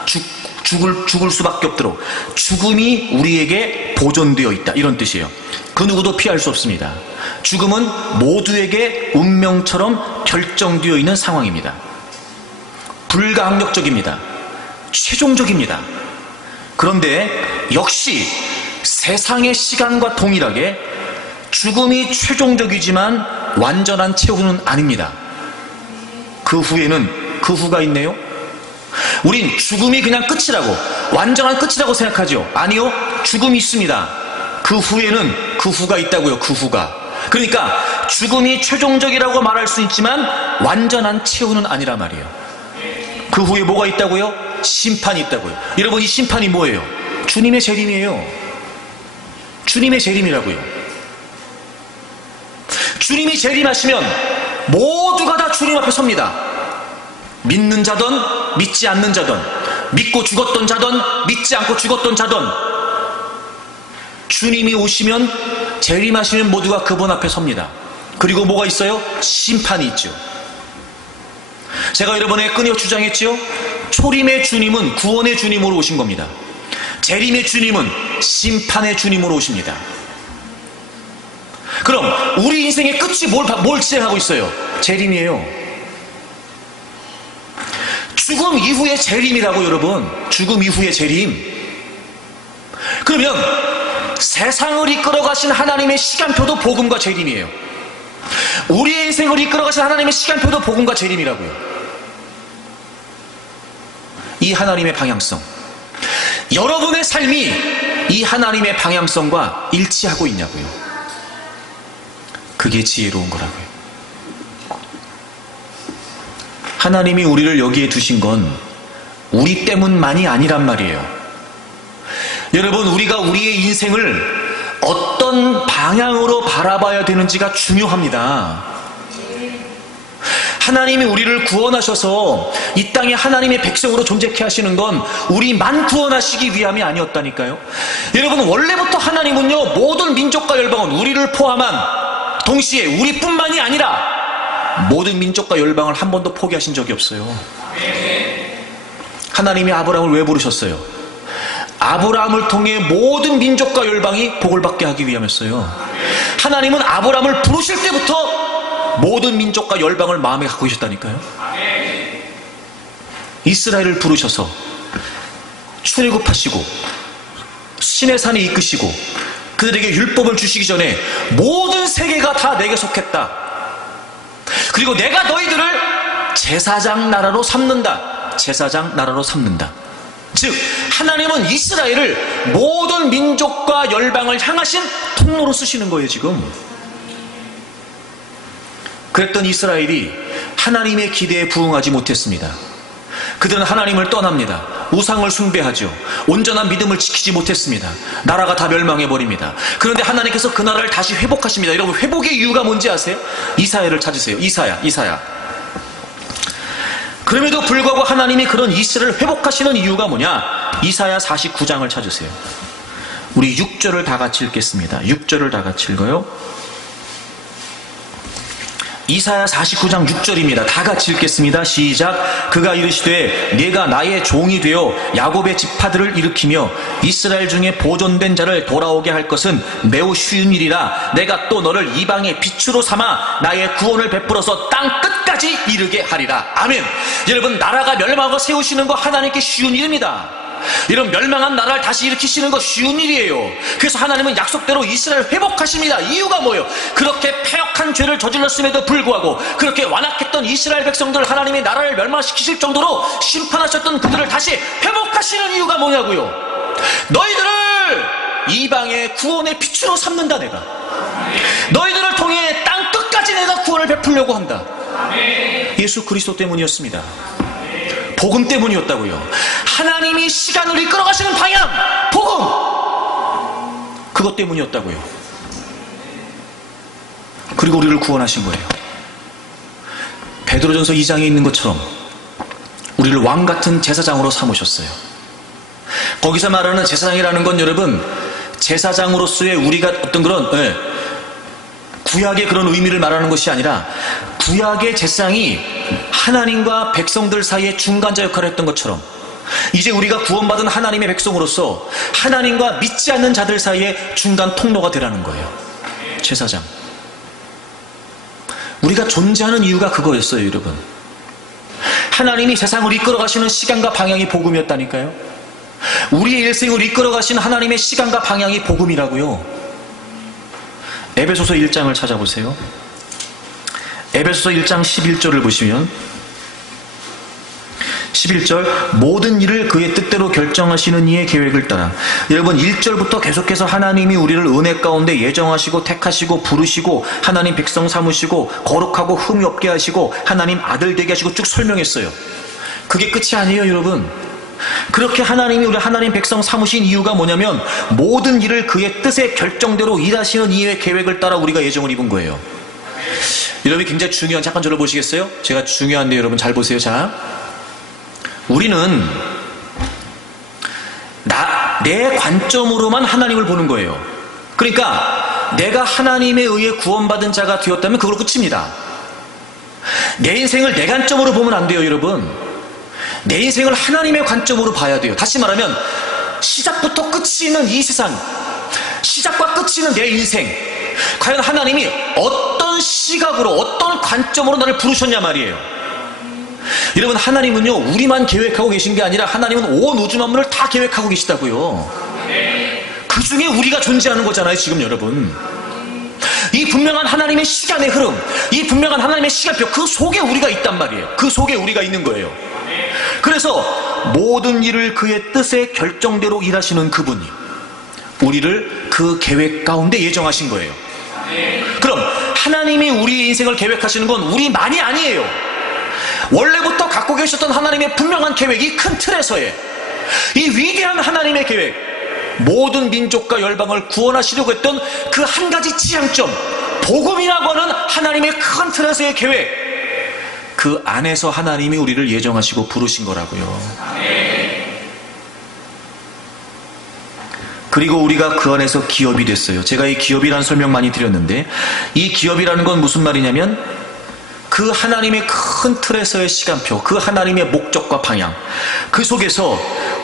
죽을 수밖에 없도록 죽음이 우리에게 보존되어 있다 이런 뜻이에요. 그 누구도 피할 수 없습니다. 죽음은 모두에게 운명처럼 결정되어 있는 상황입니다. 불가항력적입니다. 최종적입니다. 그런데 역시 세상의 시간과 동일하게 죽음이 최종적이지만 완전한 최후는 아닙니다. 그 후가 있네요. 우린 죽음이 그냥 끝이라고, 완전한 끝이라고 생각하죠. 아니요, 죽음이 있습니다. 그 후에는 그 후가 있다고요. 그 후가. 그러니까 죽음이 최종적이라고 말할 수 있지만 완전한 최후는 아니란 말이에요. 그 후에 뭐가 있다고요? 심판이 있다고요. 여러분, 이 심판이 뭐예요? 주님의 재림이에요. 주님의 재림이라고요. 주님이 재림하시면 모두가 다 주님 앞에 섭니다. 믿는 자든 믿지 않는 자든, 믿고 죽었던 자든 믿지 않고 죽었던 자든, 주님이 오시면 재림하시면 모두가 그분 앞에 섭니다. 그리고 뭐가 있어요? 심판이 있죠. 제가 여러분에게 끊어 주장했지요? 초림의 주님은 구원의 주님으로 오신 겁니다. 재림의 주님은 심판의 주님으로 오십니다. 그럼 우리 인생의 끝이 뭘 진행하고 있어요? 재림이에요. 죽음 이후의 재림이라고, 여러분. 죽음 이후의 재림. 그러면 세상을 이끌어가신 하나님의 시간표도 복음과 재림이에요. 우리의 인생을 이끌어가신 하나님의 시간표도 복음과 재림이라고요. 이 하나님의 방향성, 여러분의 삶이 이 하나님의 방향성과 일치하고 있냐고요. 그게 지혜로운 거라고요. 하나님이 우리를 여기에 두신 건 우리 때문만이 아니란 말이에요. 여러분, 우리가 우리의 인생을 어떤 방향으로 바라봐야 되는지가 중요합니다. 하나님이 우리를 구원하셔서 이 땅에 하나님의 백성으로 존재케 하시는 건 우리만 구원하시기 위함이 아니었다니까요. 여러분, 원래부터 하나님은요, 모든 민족과 열방은, 우리를 포함한 동시에 우리뿐만이 아니라 모든 민족과 열방을 한 번도 포기하신 적이 없어요. 하나님이 아브라함을 왜 부르셨어요? 아브라함을 통해 모든 민족과 열방이 복을 받게 하기 위함이었어요. 하나님은 아브라함을 부르실 때부터 모든 민족과 열방을 마음에 갖고 계셨다니까요. 이스라엘을 부르셔서 출애굽하시고 신의 산에 이끄시고 그들에게 율법을 주시기 전에 모든 세계가 다 내게 속했다. 그리고 내가 너희들을 제사장 나라로 삼는다. 제사장 나라로 삼는다. 즉 하나님은 이스라엘을 모든 민족과 열방을 향하신 통로로 쓰시는 거예요, 지금. 그랬던 이스라엘이 하나님의 기대에 부응하지 못했습니다. 그들은 하나님을 떠납니다. 우상을 숭배하죠. 온전한 믿음을 지키지 못했습니다. 나라가 다 멸망해버립니다. 그런데 하나님께서 그 나라를 다시 회복하십니다. 여러분, 회복의 이유가 뭔지 아세요? 이사야를 찾으세요. 이사야. 그럼에도 불구하고 하나님이 그런 이스라엘을 회복하시는 이유가 뭐냐? 이사야 49장을 찾으세요. 우리 6절을 다 같이 읽겠습니다. 6절을 다 같이 읽어요. 이사야 49장 6절입니다. 다 같이 읽겠습니다. 시작. 그가 이르시되 내가 나의 종이 되어 야곱의 지파들을 일으키며 이스라엘 중에 보존된 자를 돌아오게 할 것은 매우 쉬운 일이라. 내가 또 너를 이방의 빛으로 삼아 나의 구원을 베풀어서 땅 끝까지 이르게 하리라. 아멘. 여러분, 나라가 멸망하고 세우시는 거 하나님께 쉬운 일입니다. 이런 멸망한 나라를 다시 일으키시는 거 쉬운 일이에요. 그래서 하나님은 약속대로 이스라엘을 회복하십니다. 이유가 뭐예요? 그렇게 패역한 죄를 저질렀음에도 불구하고 그렇게 완악했던 이스라엘 백성들, 하나님이 나라를 멸망시키실 정도로 심판하셨던 그들을 다시 회복하시는 이유가 뭐냐고요? 너희들을 이방의 구원의 빛으로 삼는다. 내가 너희들을 통해 땅 끝까지 내가 구원을 베풀려고 한다. 예수 그리스도 때문이었습니다. 복음 때문이었다고요. 하나님이 시간을 이끌어가시는 방향, 복음, 그것 때문이었다고요. 그리고 우리를 구원하신 거예요. 베드로전서 2장에 있는 것처럼 우리를 왕같은 제사장으로 삼으셨어요. 거기서 말하는 제사장이라는 건 여러분, 제사장으로서의 우리가 어떤 그런 구약의 그런 의미를 말하는 것이 아니라, 구약의 제사장이 하나님과 백성들 사이의 중간자 역할을 했던 것처럼 이제 우리가 구원받은 하나님의 백성으로서 하나님과 믿지 않는 자들 사이의 중간 통로가 되라는 거예요. 제사장. 우리가 존재하는 이유가 그거였어요, 여러분. 하나님이 세상을 이끌어가시는 시간과 방향이 복음이었다니까요. 우리의 일생을 이끌어가시는 하나님의 시간과 방향이 복음이라고요. 에베소서 1장을 찾아보세요. 에베소서 1장 11절을 보시면, 11절, 모든 일을 그의 뜻대로 결정하시는 이의 계획을 따라. 여러분, 1절부터 계속해서 하나님이 우리를 은혜 가운데 예정하시고 택하시고 부르시고 하나님 백성 삼으시고 거룩하고 흠이 없게 하시고 하나님 아들 되게 하시고 쭉 설명했어요. 그게 끝이 아니에요, 여러분. 그렇게 하나님이 우리 하나님 백성 삼으신 이유가 뭐냐면, 모든 일을 그의 뜻의 결정대로 일하시는 이의 계획을 따라 우리가 예정을 입은 거예요. 여러분이 굉장히 중요한, 잠깐 저를 보시겠어요? 제가 중요한데 여러분 잘 보세요. 자, 우리는 내 관점으로만 하나님을 보는 거예요. 그러니까 내가 하나님에 의해 구원받은 자가 되었다면 그걸로 끝입니다. 내 인생을 내 관점으로 보면 안 돼요, 여러분. 내 인생을 하나님의 관점으로 봐야 돼요. 다시 말하면 시작부터 끝이 있는 이 세상, 시작과 끝이 있는 내 인생, 과연 하나님이 어떤 시각으로, 어떤 관점으로 나를 부르셨냐 말이에요. 여러분, 하나님은요, 우리만 계획하고 계신 게 아니라 하나님은 온 우주 만물을 다 계획하고 계시다고요. 그 중에 우리가 존재하는 거잖아요, 지금 여러분. 이 분명한 하나님의 시간의 흐름, 이 분명한 하나님의 시간표, 그 속에 우리가 있단 말이에요. 그 속에 우리가 있는 거예요. 그래서 모든 일을 그의 뜻의 결정대로 일하시는 그분이 우리를 그 계획 가운데 예정하신 거예요. 그럼 하나님이 우리의 인생을 계획하시는 건 우리만이 아니에요. 원래부터 갖고 계셨던 하나님의 분명한 계획이 큰 틀에서의 이 위대한 하나님의 계획, 모든 민족과 열방을 구원하시려고 했던 그 한 가지 지향점, 복음이라고 하는 하나님의 큰 틀에서의 계획, 그 안에서 하나님이 우리를 예정하시고 부르신 거라고요. 그리고 우리가 그 안에서 기업이 됐어요. 제가 이 기업이라는 설명 많이 드렸는데, 이 기업이라는 건 무슨 말이냐면, 그 하나님의 큰 틀에서의 시간표, 그 하나님의 목적과 방향, 그 속에서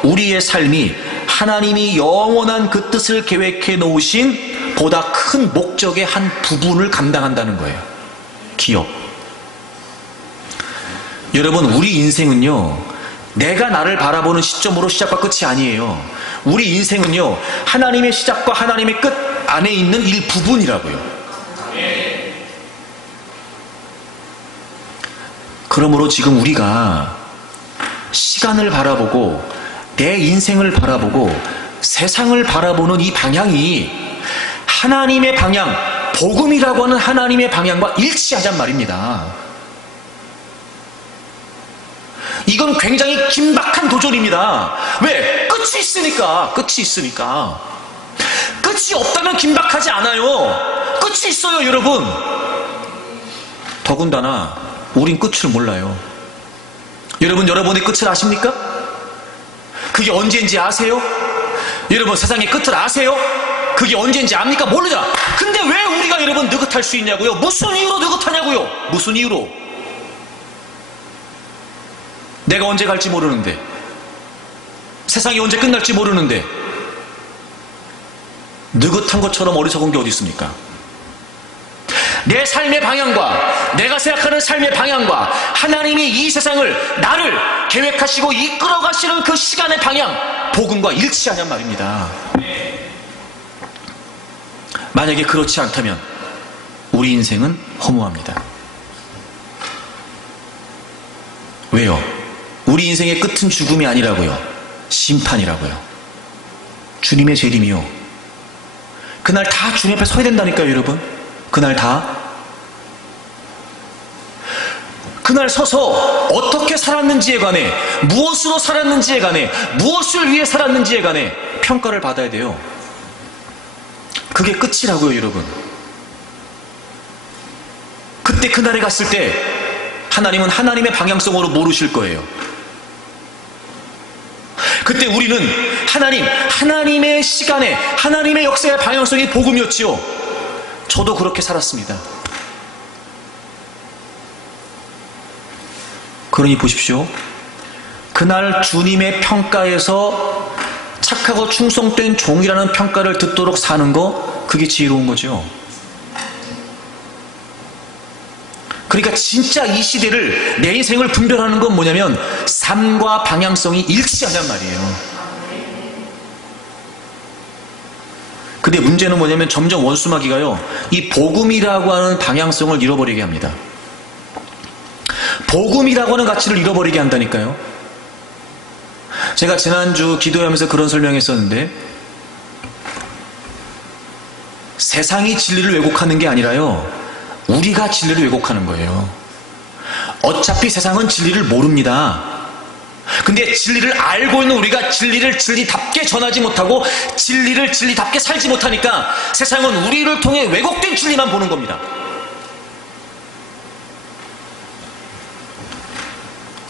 우리의 삶이 하나님이 영원한 그 뜻을 계획해 놓으신 보다 큰 목적의 한 부분을 감당한다는 거예요. 기업. 여러분, 우리 인생은요, 내가 나를 바라보는 시점으로 시작과 끝이 아니에요. 우리 인생은요, 하나님의 시작과 하나님의 끝 안에 있는 일부분이라고요. 그러므로 지금 우리가 시간을 바라보고 내 인생을 바라보고 세상을 바라보는 이 방향이 하나님의 방향, 복음이라고 하는 하나님의 방향과 일치하잔 말입니다. 이건 굉장히 긴박한 도전입니다. 왜? 끝이 있으니까. 끝이 있으니까. 끝이 없다면 긴박하지 않아요. 끝이 있어요, 여러분. 더군다나 우린 끝을 몰라요. 여러분, 여러분의 끝을 아십니까? 그게 언제인지 아세요? 여러분, 세상의 끝을 아세요? 그게 언제인지 압니까? 모르잖아. 근데 왜 우리가 여러분 느긋할 수 있냐고요? 무슨 이유로 느긋하냐고요? 무슨 이유로? 내가 언제 갈지 모르는데, 세상이 언제 끝날지 모르는데 느긋한 것처럼 어리석은 게 어디 있습니까? 내 삶의 방향과 내가 생각하는 삶의 방향과 하나님이 이 세상을, 나를 계획하시고 이끌어 가시는 그 시간의 방향, 복음과 일치하냔 말입니다. 만약에 그렇지 않다면 우리 인생은 허무합니다. 왜요? 우리 인생의 끝은 죽음이 아니라고요. 심판이라고요. 주님의 재림이요. 그날 다 주님 앞에 서야 된다니까요, 여러분. 그날 다. 그날 서서 어떻게 살았는지에 관해, 무엇으로 살았는지에 관해, 무엇을 위해 살았는지에 관해 평가를 받아야 돼요. 그게 끝이라고요, 여러분. 그때 그날에 갔을 때 하나님은 하나님의 방향성으로 모르실 거예요. 그때 우리는 하나님의 시간에, 하나님의 역사의 방향성이 복음이었지요. 저도 그렇게 살았습니다. 그러니 보십시오. 그날 주님의 평가에서 착하고 충성된 종이라는 평가를 듣도록 사는 거, 그게 지혜로운 거죠. 그러니까 진짜 이 시대를, 내 인생을 분별하는 건 뭐냐면 삶과 방향성이 일치하냔 말이에요. 근데 문제는 뭐냐면 점점 원수마귀가요, 이 복음이라고 하는 방향성을 잃어버리게 합니다. 복음이라고 하는 가치를 잃어버리게 한다니까요. 제가 지난주 기도하면서 그런 설명했었는데, 세상이 진리를 왜곡하는 게 아니라요, 우리가 진리를 왜곡하는 거예요. 어차피 세상은 진리를 모릅니다. 근데 진리를 알고 있는 우리가 진리를 진리답게 전하지 못하고 진리를 진리답게 살지 못하니까 세상은 우리를 통해 왜곡된 진리만 보는 겁니다.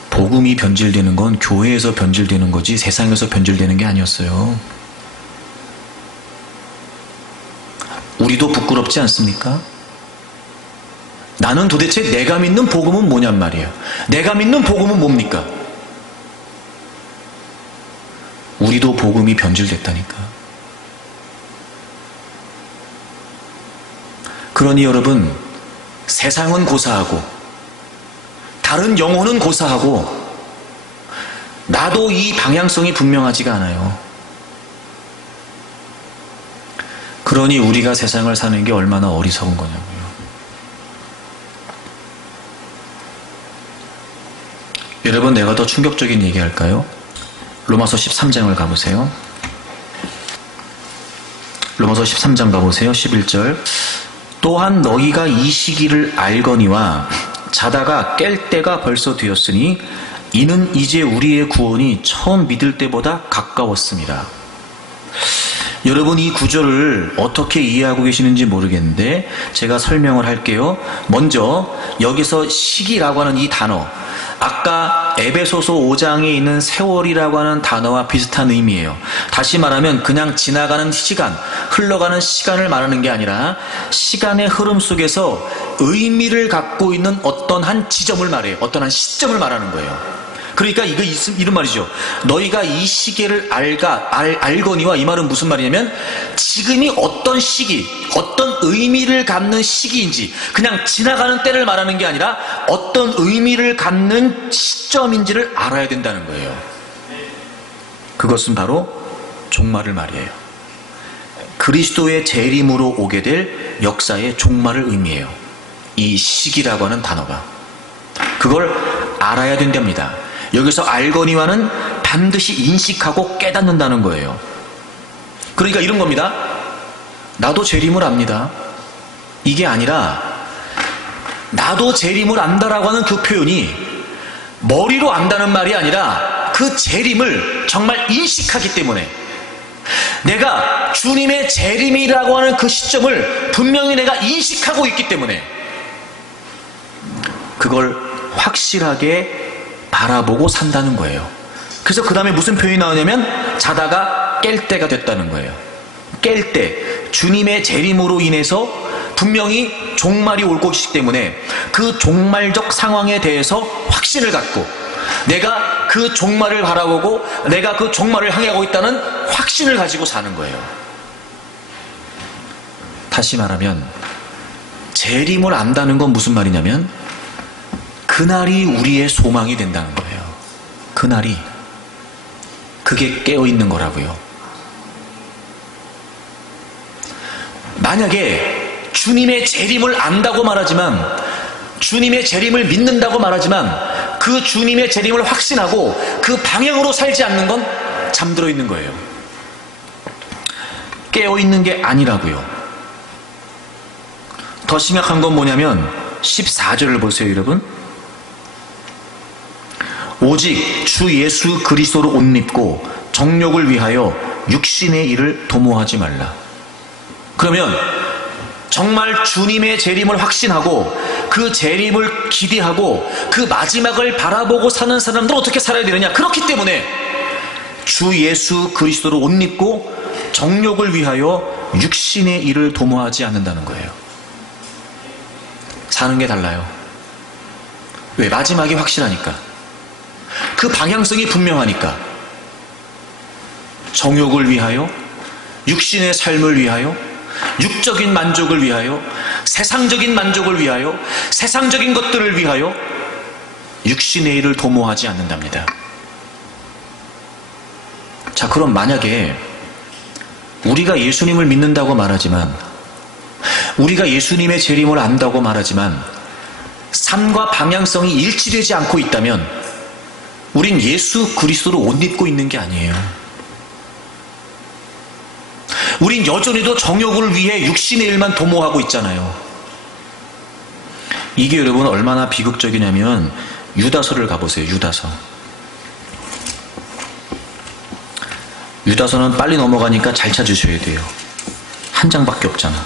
복음이 변질되는 건 교회에서 변질되는 거지 세상에서 변질되는 게 아니었어요. 우리도 부끄럽지 않습니까? 나는 도대체 내가 믿는 복음은 뭐냔 말이에요. 내가 믿는 복음은 뭡니까? 우리도 복음이 변질됐다니까. 그러니 여러분, 세상은 고사하고 다른 영혼은 고사하고 나도 이 방향성이 분명하지가 않아요. 그러니 우리가 세상을 사는 게 얼마나 어리석은 거냐고요. 여러분, 내가 더 충격적인 얘기 할까요? 로마서 13장을 가보세요. 로마서 13장 가보세요. 11절. 또한 너희가 이 시기를 알거니와 자다가 깰 때가 벌써 되었으니 이는 이제 우리의 구원이 처음 믿을 때보다 가까웠습니다. 여러분, 이 구절을 어떻게 이해하고 계시는지 모르겠는데 제가 설명을 할게요. 먼저 여기서 시기라고 하는 이 단어, 아까 에베소서 5장에 있는 세월이라고 하는 단어와 비슷한 의미예요. 다시 말하면 그냥 지나가는 시간, 흘러가는 시간을 말하는 게 아니라 시간의 흐름 속에서 의미를 갖고 있는 어떤 한 지점을 말해요. 어떤 한 시점을 말하는 거예요. 그러니까 이런 말이죠. 너희가 이 시기를 알거니와, 이 말은 무슨 말이냐면 지금이 어떤 시기, 어떤 의미를 갖는 시기인지, 그냥 지나가는 때를 말하는 게 아니라 어떤 의미를 갖는 시점인지를 알아야 된다는 거예요. 그것은 바로 종말을 말이에요. 그리스도의 재림으로 오게 될 역사의 종말을 의미해요. 이 시기라고 하는 단어가. 그걸 알아야 된답니다. 여기서 알거니와는 반드시 인식하고 깨닫는다는 거예요. 그러니까 이런 겁니다. 나도 재림을 압니다. 이게 아니라 나도 재림을 안다라고 하는 그 표현이 머리로 안다는 말이 아니라 그 재림을 정말 인식하기 때문에, 내가 주님의 재림이라고 하는 그 시점을 분명히 내가 인식하고 있기 때문에 그걸 확실하게 바라보고 산다는 거예요. 그래서 그 다음에 무슨 표현이 나오냐면 자다가 깰 때가 됐다는 거예요. 깰 때, 주님의 재림으로 인해서 분명히 종말이 올 것이기 때문에 그 종말적 상황에 대해서 확신을 갖고 내가 그 종말을 바라보고 내가 그 종말을 향해 가고 있다는 확신을 가지고 사는 거예요. 다시 말하면 재림을 안다는 건 무슨 말이냐면 그날이 우리의 소망이 된다는 거예요. 그날이. 그게 깨어있는 거라고요. 만약에 주님의 재림을 안다고 말하지만 주님의 재림을 믿는다고 말하지만 그 주님의 재림을 확신하고 그 방향으로 살지 않는 건 잠들어 있는 거예요. 깨어있는 게 아니라고요. 더 심각한 건 뭐냐면 14절을 보세요, 여러분. 오직 주 예수 그리스도로 옷 입고 정욕을 위하여 육신의 일을 도모하지 말라. 그러면 정말 주님의 재림을 확신하고 그 재림을 기대하고 그 마지막을 바라보고 사는 사람들은 어떻게 살아야 되느냐? 그렇기 때문에 주 예수 그리스도로 옷 입고 정욕을 위하여 육신의 일을 도모하지 않는다는 거예요. 사는 게 달라요. 왜? 마지막이 확실하니까. 그 방향성이 분명하니까. 정욕을 위하여, 육신의 삶을 위하여, 육적인 만족을 위하여, 세상적인 만족을 위하여, 세상적인 것들을 위하여 육신의 일을 도모하지 않는답니다. 자, 그럼 만약에 우리가 예수님을 믿는다고 말하지만 우리가 예수님의 재림을 안다고 말하지만 삶과 방향성이 일치되지 않고 있다면 우린 예수 그리스도로 옷 입고 있는 게 아니에요. 우린 여전히도 정욕을 위해 육신의 일만 도모하고 있잖아요. 이게 여러분 얼마나 비극적이냐면 유다서를 가보세요. 유다서. 유다서는 빨리 넘어가니까 잘 찾으셔야 돼요. 한 장밖에 없잖아.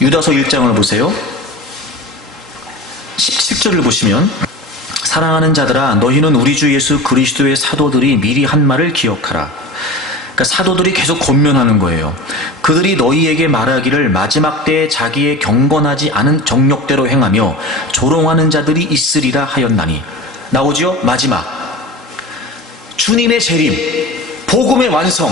유다서 1장을 보세요. 17절을 보시면 사랑하는 자들아 너희는 우리 주 예수 그리스도의 사도들이 미리 한 말을 기억하라. 그러니까 사도들이 계속 권면하는 거예요. 그들이 너희에게 말하기를 마지막 때에 자기의 경건하지 않은 정욕대로 행하며 조롱하는 자들이 있으리라 하였나니. 나오지요? 마지막. 주님의 재림, 복음의 완성,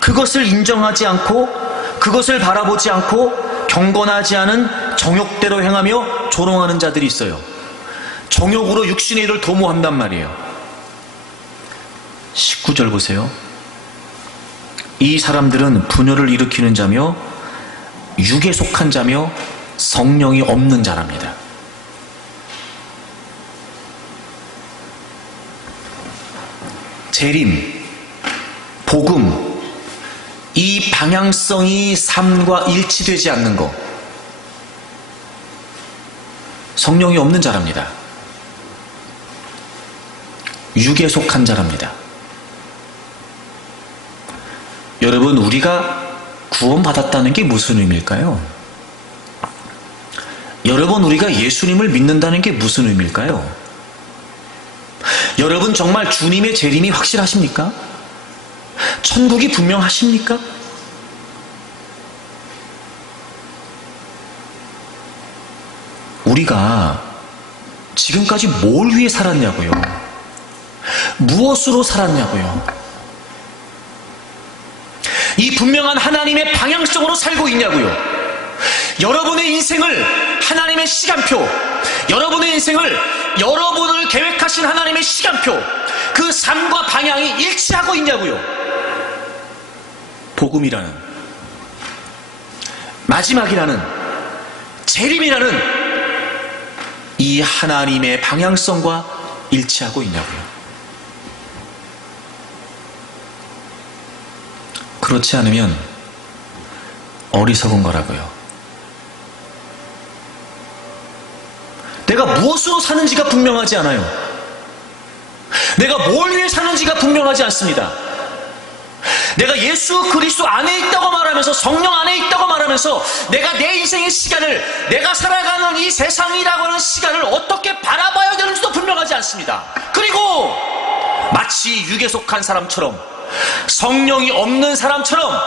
그것을 인정하지 않고 그것을 바라보지 않고 경건하지 않은 정욕대로 행하며 조롱하는 자들이 있어요. 정욕으로 육신의 일을 도모한단 말이에요. 19절 보세요. 이 사람들은 분열을 일으키는 자며 육에 속한 자며 성령이 없는 자랍니다. 재림, 복음, 이 방향성이 삶과 일치되지 않는 것, 성령이 없는 자랍니다. 육에 속한 자랍니다. 여러분, 우리가 구원받았다는 게 무슨 의미일까요? 여러분, 우리가 예수님을 믿는다는 게 무슨 의미일까요? 여러분, 정말 주님의 재림이 확실하십니까? 천국이 분명하십니까? 우리가 지금까지 뭘 위해 살았냐고요? 무엇으로 살았냐고요? 이 분명한 하나님의 방향성으로 살고 있냐고요? 여러분의 인생을 하나님의 시간표, 여러분의 인생을 여러분을 계획하신 하나님의 시간표, 그 삶과 방향이 일치하고 있냐고요? 복음이라는, 마지막이라는, 재림이라는 이 하나님의 방향성과 일치하고 있냐고요? 그렇지 않으면 어리석은 거라고요. 내가 무엇으로 사는지가 분명하지 않아요. 내가 뭘 위해 사는지가 분명하지 않습니다. 내가 예수 그리스도 안에 있다고 말하면서, 성령 안에 있다고 말하면서 내가 내 인생의 시간을, 내가 살아가는 이 세상이라고 하는 시간을 어떻게 바라봐야 되는지도 분명하지 않습니다. 그리고 마치 육에 속한 사람처럼, 성령이 없는 사람처럼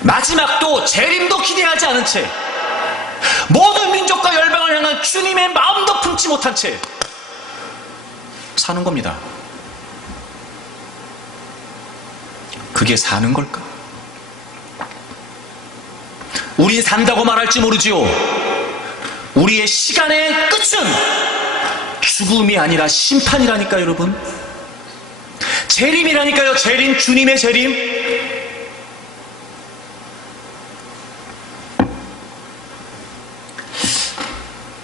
마지막도 재림도 기대하지 않은 채 모든 민족과 열방을 향한 주님의 마음도 품지 못한 채 사는 겁니다. 그게 사는 걸까? 우리 산다고 말할지 모르지요. 우리의 시간의 끝은 죽음이 아니라 심판이라니까요, 여러분. 재림이라니까요. 재림, 주님의 재림.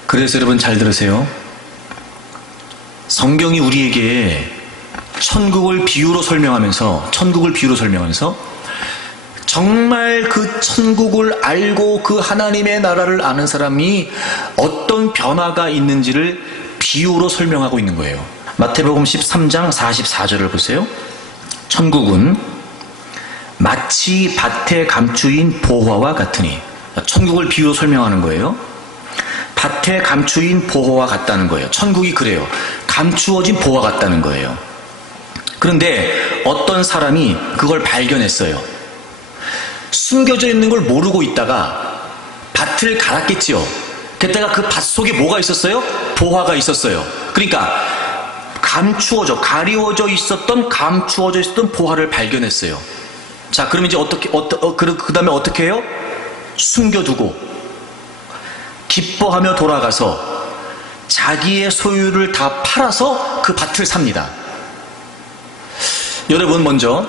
그래서 여러분 잘 들으세요. 성경이 우리에게 천국을 비유로 설명하면서 정말 그 천국을 알고 그 하나님의 나라를 아는 사람이 어떤 변화가 있는지를 비유로 설명하고 있는 거예요. 마태복음 13장 44절을 보세요. 천국은 마치 밭에 감추인 보화와 같으니, 천국을 비유로 설명하는 거예요. 밭에 감추인 보화와 같다는 거예요. 천국이 그래요. 감추어진 보화 같다는 거예요. 그런데 어떤 사람이 그걸 발견했어요. 숨겨져 있는 걸 모르고 있다가 밭을 갈았겠지요. 그때가 그 밭 속에 뭐가 있었어요? 보화가 있었어요. 그러니까 가리워져 있었던 보화를 발견했어요. 자, 그럼 이제 그 다음에 어떻게 해요? 숨겨두고 기뻐하며 돌아가서 자기의 소유를 다 팔아서 그 밭을 삽니다. 여러분, 먼저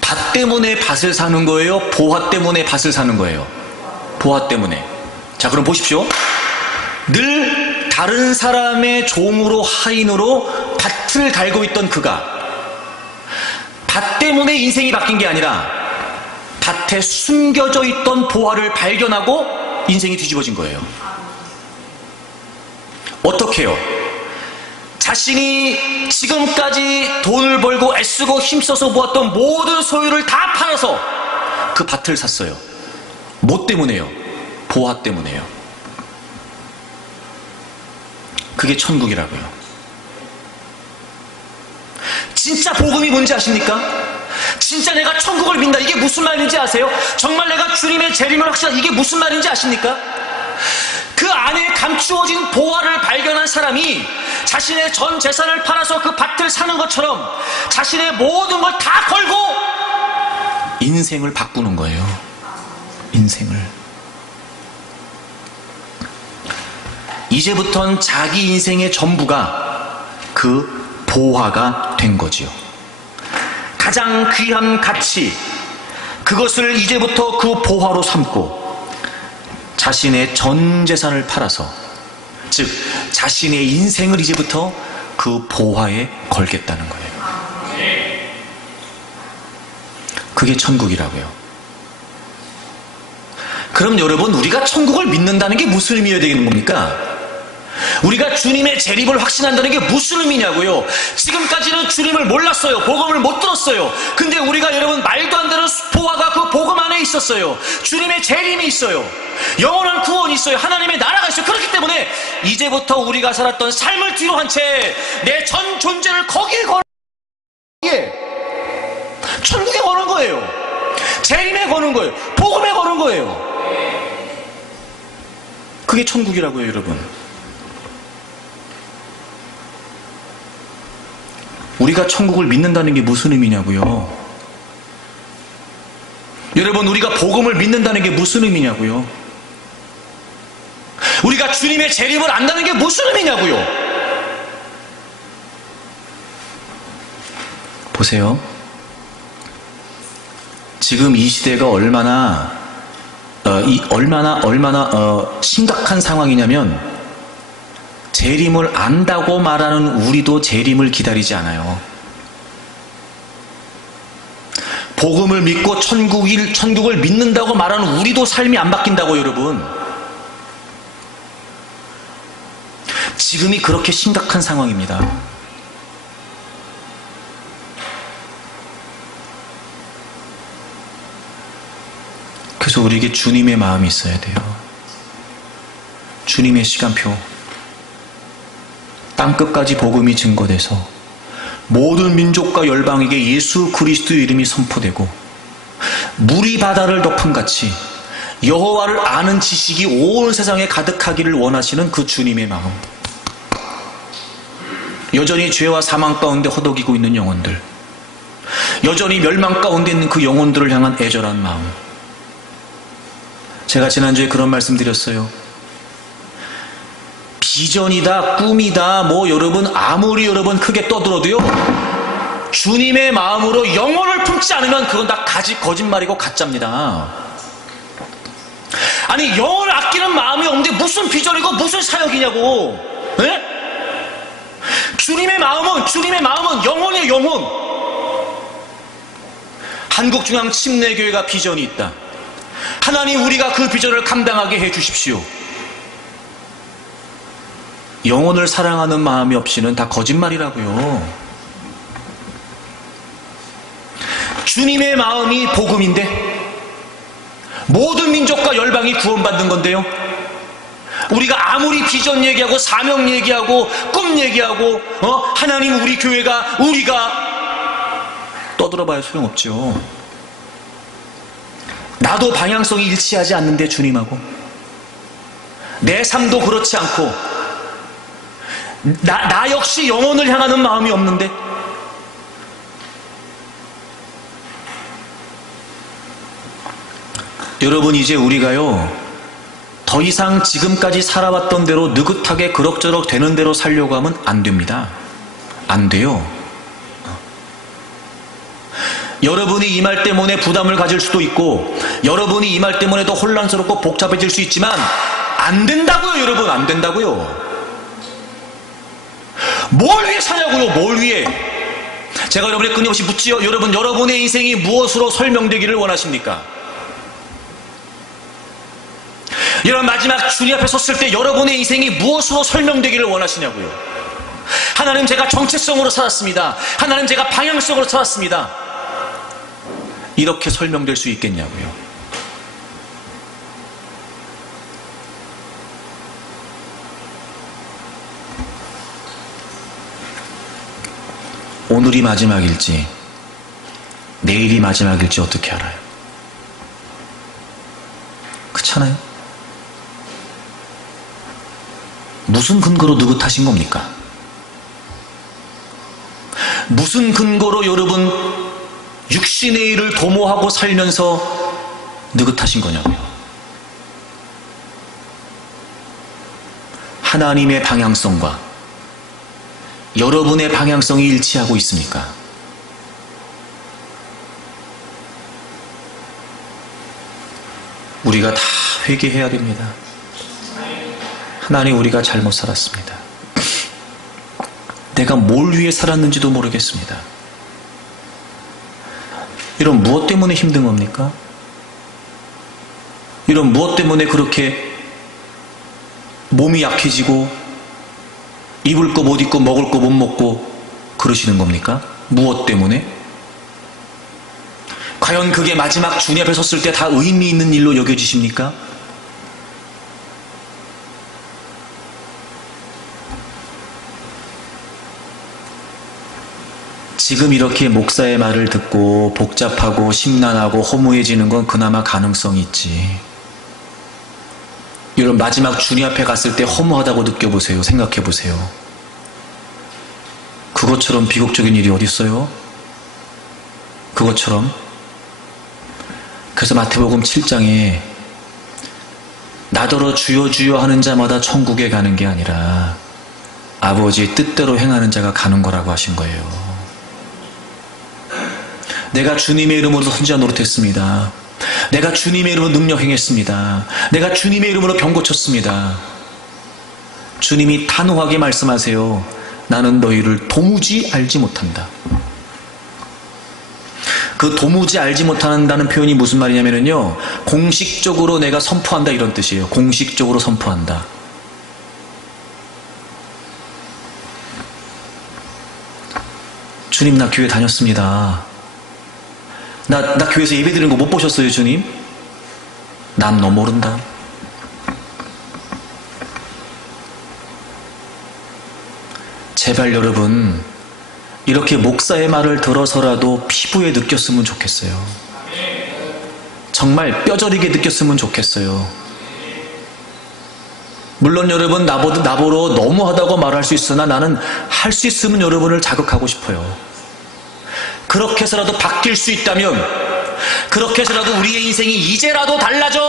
밭 때문에 밭을 사는 거예요? 보화 때문에 밭을 사는 거예요? 보화 때문에. 자, 그럼 보십시오. 늘 다른 사람의 종으로 하인으로 밭을 갈고 있던 그가 밭 때문에 인생이 바뀐 게 아니라 밭에 숨겨져 있던 보화를 발견하고 인생이 뒤집어진 거예요. 어떻게 해요? 자신이 지금까지 돈을 벌고 애쓰고 힘써서 모았던 모든 소유를 다 팔아서 그 밭을 샀어요. 뭐 때문에요? 보화 때문에요. 그게 천국이라고요. 진짜 복음이 뭔지 아십니까? 진짜 내가 천국을 믿는다, 이게 무슨 말인지 아세요? 정말 내가 주님의 재림을 확신한다, 이게 무슨 말인지 아십니까? 그 안에 감추어진 보화를 발견한 사람이 자신의 전 재산을 팔아서 그 밭을 사는 것처럼 자신의 모든 걸 다 걸고 인생을 바꾸는 거예요. 인생을. 이제부턴 자기 인생의 전부가 그 보화가 된 거지요. 가장 귀한 가치, 그것을 이제부터 그 보화로 삼고 자신의 전 재산을 팔아서, 즉 자신의 인생을 이제부터 그 보화에 걸겠다는 거예요. 그게 천국이라고요. 그럼 여러분, 우리가 천국을 믿는다는 게 무슨 의미여야 되는 겁니까? 우리가 주님의 재림을 확신한다는 게 무슨 의미냐고요. 지금까지는 주님을 몰랐어요. 복음을 못 들었어요. 근데 우리가 여러분 말도 안 되는 보화가 그 복음 안에 있었어요. 주님의 재림이 있어요. 영원한 구원이 있어요. 하나님의 나라가 있어요. 그렇기 때문에 이제부터 우리가 살았던 삶을 뒤로 한 채 내 전 존재를 거기에 거는 게 천국에 거는 거예요. 재림에 거는 거예요. 복음에 거는 거예요. 그게 천국이라고요, 여러분. 우리가 천국을 믿는다는 게 무슨 의미냐고요. 여러분, 우리가 복음을 믿는다는 게 무슨 의미냐고요. 우리가 주님의 재림을 안다는 게 무슨 의미냐고요. 보세요. 지금 이 시대가 얼마나 심각한 상황이냐면, 재림을 안다고 말하는 우리도 재림을 기다리지 않아요. 복음을 믿고 천국을 믿는다고 말하는 우리도 삶이 안 바뀐다고, 여러분. 지금이 그렇게 심각한 상황입니다. 그래서 우리에게 주님의 마음이 있어야 돼요. 주님의 시간표. 땅끝까지 복음이 증거돼서 모든 민족과 열방에게 예수 그리스도의 이름이 선포되고 물이 바다를 덮은 같이 여호와를 아는 지식이 온 세상에 가득하기를 원하시는 그 주님의 마음, 여전히 죄와 사망 가운데 허덕이고 있는 영혼들, 여전히 멸망 가운데 있는 그 영혼들을 향한 애절한 마음. 제가 지난주에 그런 말씀 드렸어요. 비전이다, 꿈이다, 뭐 여러분 아무리 여러분 크게 떠들어도요, 주님의 마음으로 영혼을 품지 않으면 그건 다 거짓말이고 가짜입니다. 아니, 영혼을 아끼는 마음이 없는데 무슨 비전이고 무슨 사역이냐고. 네? 주님의 마음은 영혼이에요, 영혼. 한국중앙 침례교회가 비전이 있다. 하나님, 우리가 그 비전을 감당하게 해 주십시오. 영혼을 사랑하는 마음이 없이는 다 거짓말이라고요. 주님의 마음이 복음인데 모든 민족과 열방이 구원받는 건데요, 우리가 아무리 비전 얘기하고 사명 얘기하고 꿈 얘기하고 하나님 우리 교회가 우리가 떠들어봐야 소용없죠. 나도 방향성이 일치하지 않는데 주님하고, 내 삶도 그렇지 않고, 나 역시 영혼을 향하는 마음이 없는데, 여러분, 이제 우리가요 더 이상 지금까지 살아왔던 대로 느긋하게 그럭저럭 되는 대로 살려고 하면 안 됩니다. 안 돼요. 여러분이 이 말 때문에 부담을 가질 수도 있고, 여러분이 이 말 때문에 더 혼란스럽고 복잡해질 수 있지만 안 된다고요. 여러분, 안 된다고요. 뭘 위해 사냐고요. 뭘 위해. 제가 여러분에게 끊임없이 묻지요. 여러분, 여러분의 인생이 무엇으로 설명되기를 원하십니까? 여러분, 마지막 주님 앞에 섰을 때 여러분의 인생이 무엇으로 설명되기를 원하시냐고요. 하나님, 제가 정체성으로 살았습니다. 하나님, 제가 방향성으로 살았습니다. 이렇게 설명될 수 있겠냐고요. 오늘이 마지막일지 내일이 마지막일지 어떻게 알아요? 그렇잖아요. 무슨 근거로 느긋하신 겁니까? 무슨 근거로 여러분 육신의 일을 도모하고 살면서 느긋하신 거냐고요. 하나님의 방향성과 여러분의 방향성이 일치하고 있습니까? 우리가 다 회개해야 됩니다. 하나님, 우리가 잘못 살았습니다. 내가 뭘 위해 살았는지도 모르겠습니다. 이런 무엇 때문에 힘든 겁니까? 이런 무엇 때문에 그렇게 몸이 약해지고 입을 거 못 입고 먹을 거 못 먹고 그러시는 겁니까? 무엇 때문에? 과연 그게 마지막 주님 앞에 섰을 때 다 의미 있는 일로 여겨지십니까? 지금 이렇게 목사의 말을 듣고 복잡하고 심란하고 허무해지는 건 그나마 가능성이 있지. 여러분, 마지막 주님 앞에 갔을 때 허무하다고 느껴보세요. 생각해보세요. 그것처럼 비극적인 일이 어디 있어요? 그것처럼. 그래서 마태복음 7장에 나더러 주여 주여 하는 자마다 천국에 가는 게 아니라 아버지의 뜻대로 행하는 자가 가는 거라고 하신 거예요. 내가 주님의 이름으로 선지자 노릇했습니다. 내가 주님의 이름으로 능력 행했습니다. 내가 주님의 이름으로 병 고쳤습니다. 주님이 단호하게 말씀하세요. 나는 너희를 도무지 알지 못한다. 그 도무지 알지 못한다는 표현이 무슨 말이냐면요, 공식적으로 내가 선포한다 이런 뜻이에요. 공식적으로 선포한다. 주님, 나 교회 다녔습니다. 나 교회에서 예배 드리는 거 못 보셨어요, 주님? 난 너 모른다. 제발 여러분, 이렇게 목사의 말을 들어서라도 피부에 느꼈으면 좋겠어요. 정말 뼈저리게 느꼈으면 좋겠어요. 물론 여러분 나보러 너무하다고 말할 수 있으나 나는 할 수 있으면 여러분을 자극하고 싶어요. 그렇게 해서라도 바뀔 수 있다면, 그렇게 해서라도 우리의 인생이 이제라도 달라져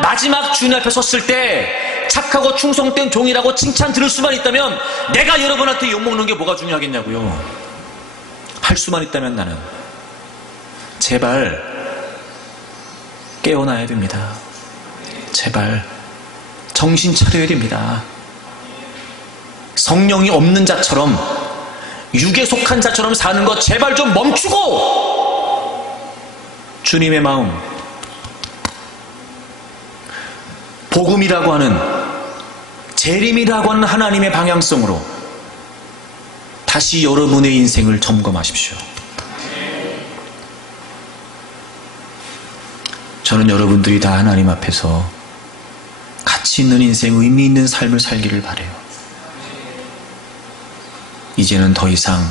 마지막 주님 앞에 섰을 때 착하고 충성된 종이라고 칭찬 들을 수만 있다면 내가 여러분한테 욕먹는 게 뭐가 중요하겠냐고요. 할 수만 있다면 나는 제발 깨어나야 됩니다. 제발 정신 차려야 됩니다. 성령이 없는 자처럼, 육에 속한 자처럼 사는 것 제발 좀 멈추고 주님의 마음, 복음이라고 하는, 재림이라고 하는 하나님의 방향성으로 다시 여러분의 인생을 점검하십시오. 저는 여러분들이 다 하나님 앞에서 가치 있는 인생, 의미 있는 삶을 살기를 바라요. 이제는 더 이상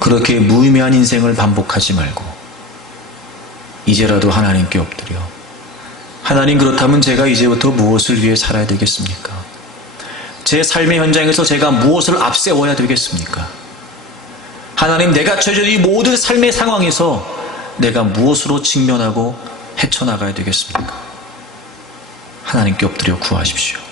그렇게 무의미한 인생을 반복하지 말고 이제라도 하나님께 엎드려, 하나님, 그렇다면 제가 이제부터 무엇을 위해 살아야 되겠습니까? 제 삶의 현장에서 제가 무엇을 앞세워야 되겠습니까? 하나님, 내가 처해진 이 모든 삶의 상황에서 내가 무엇으로 직면하고 헤쳐나가야 되겠습니까? 하나님께 엎드려 구하십시오.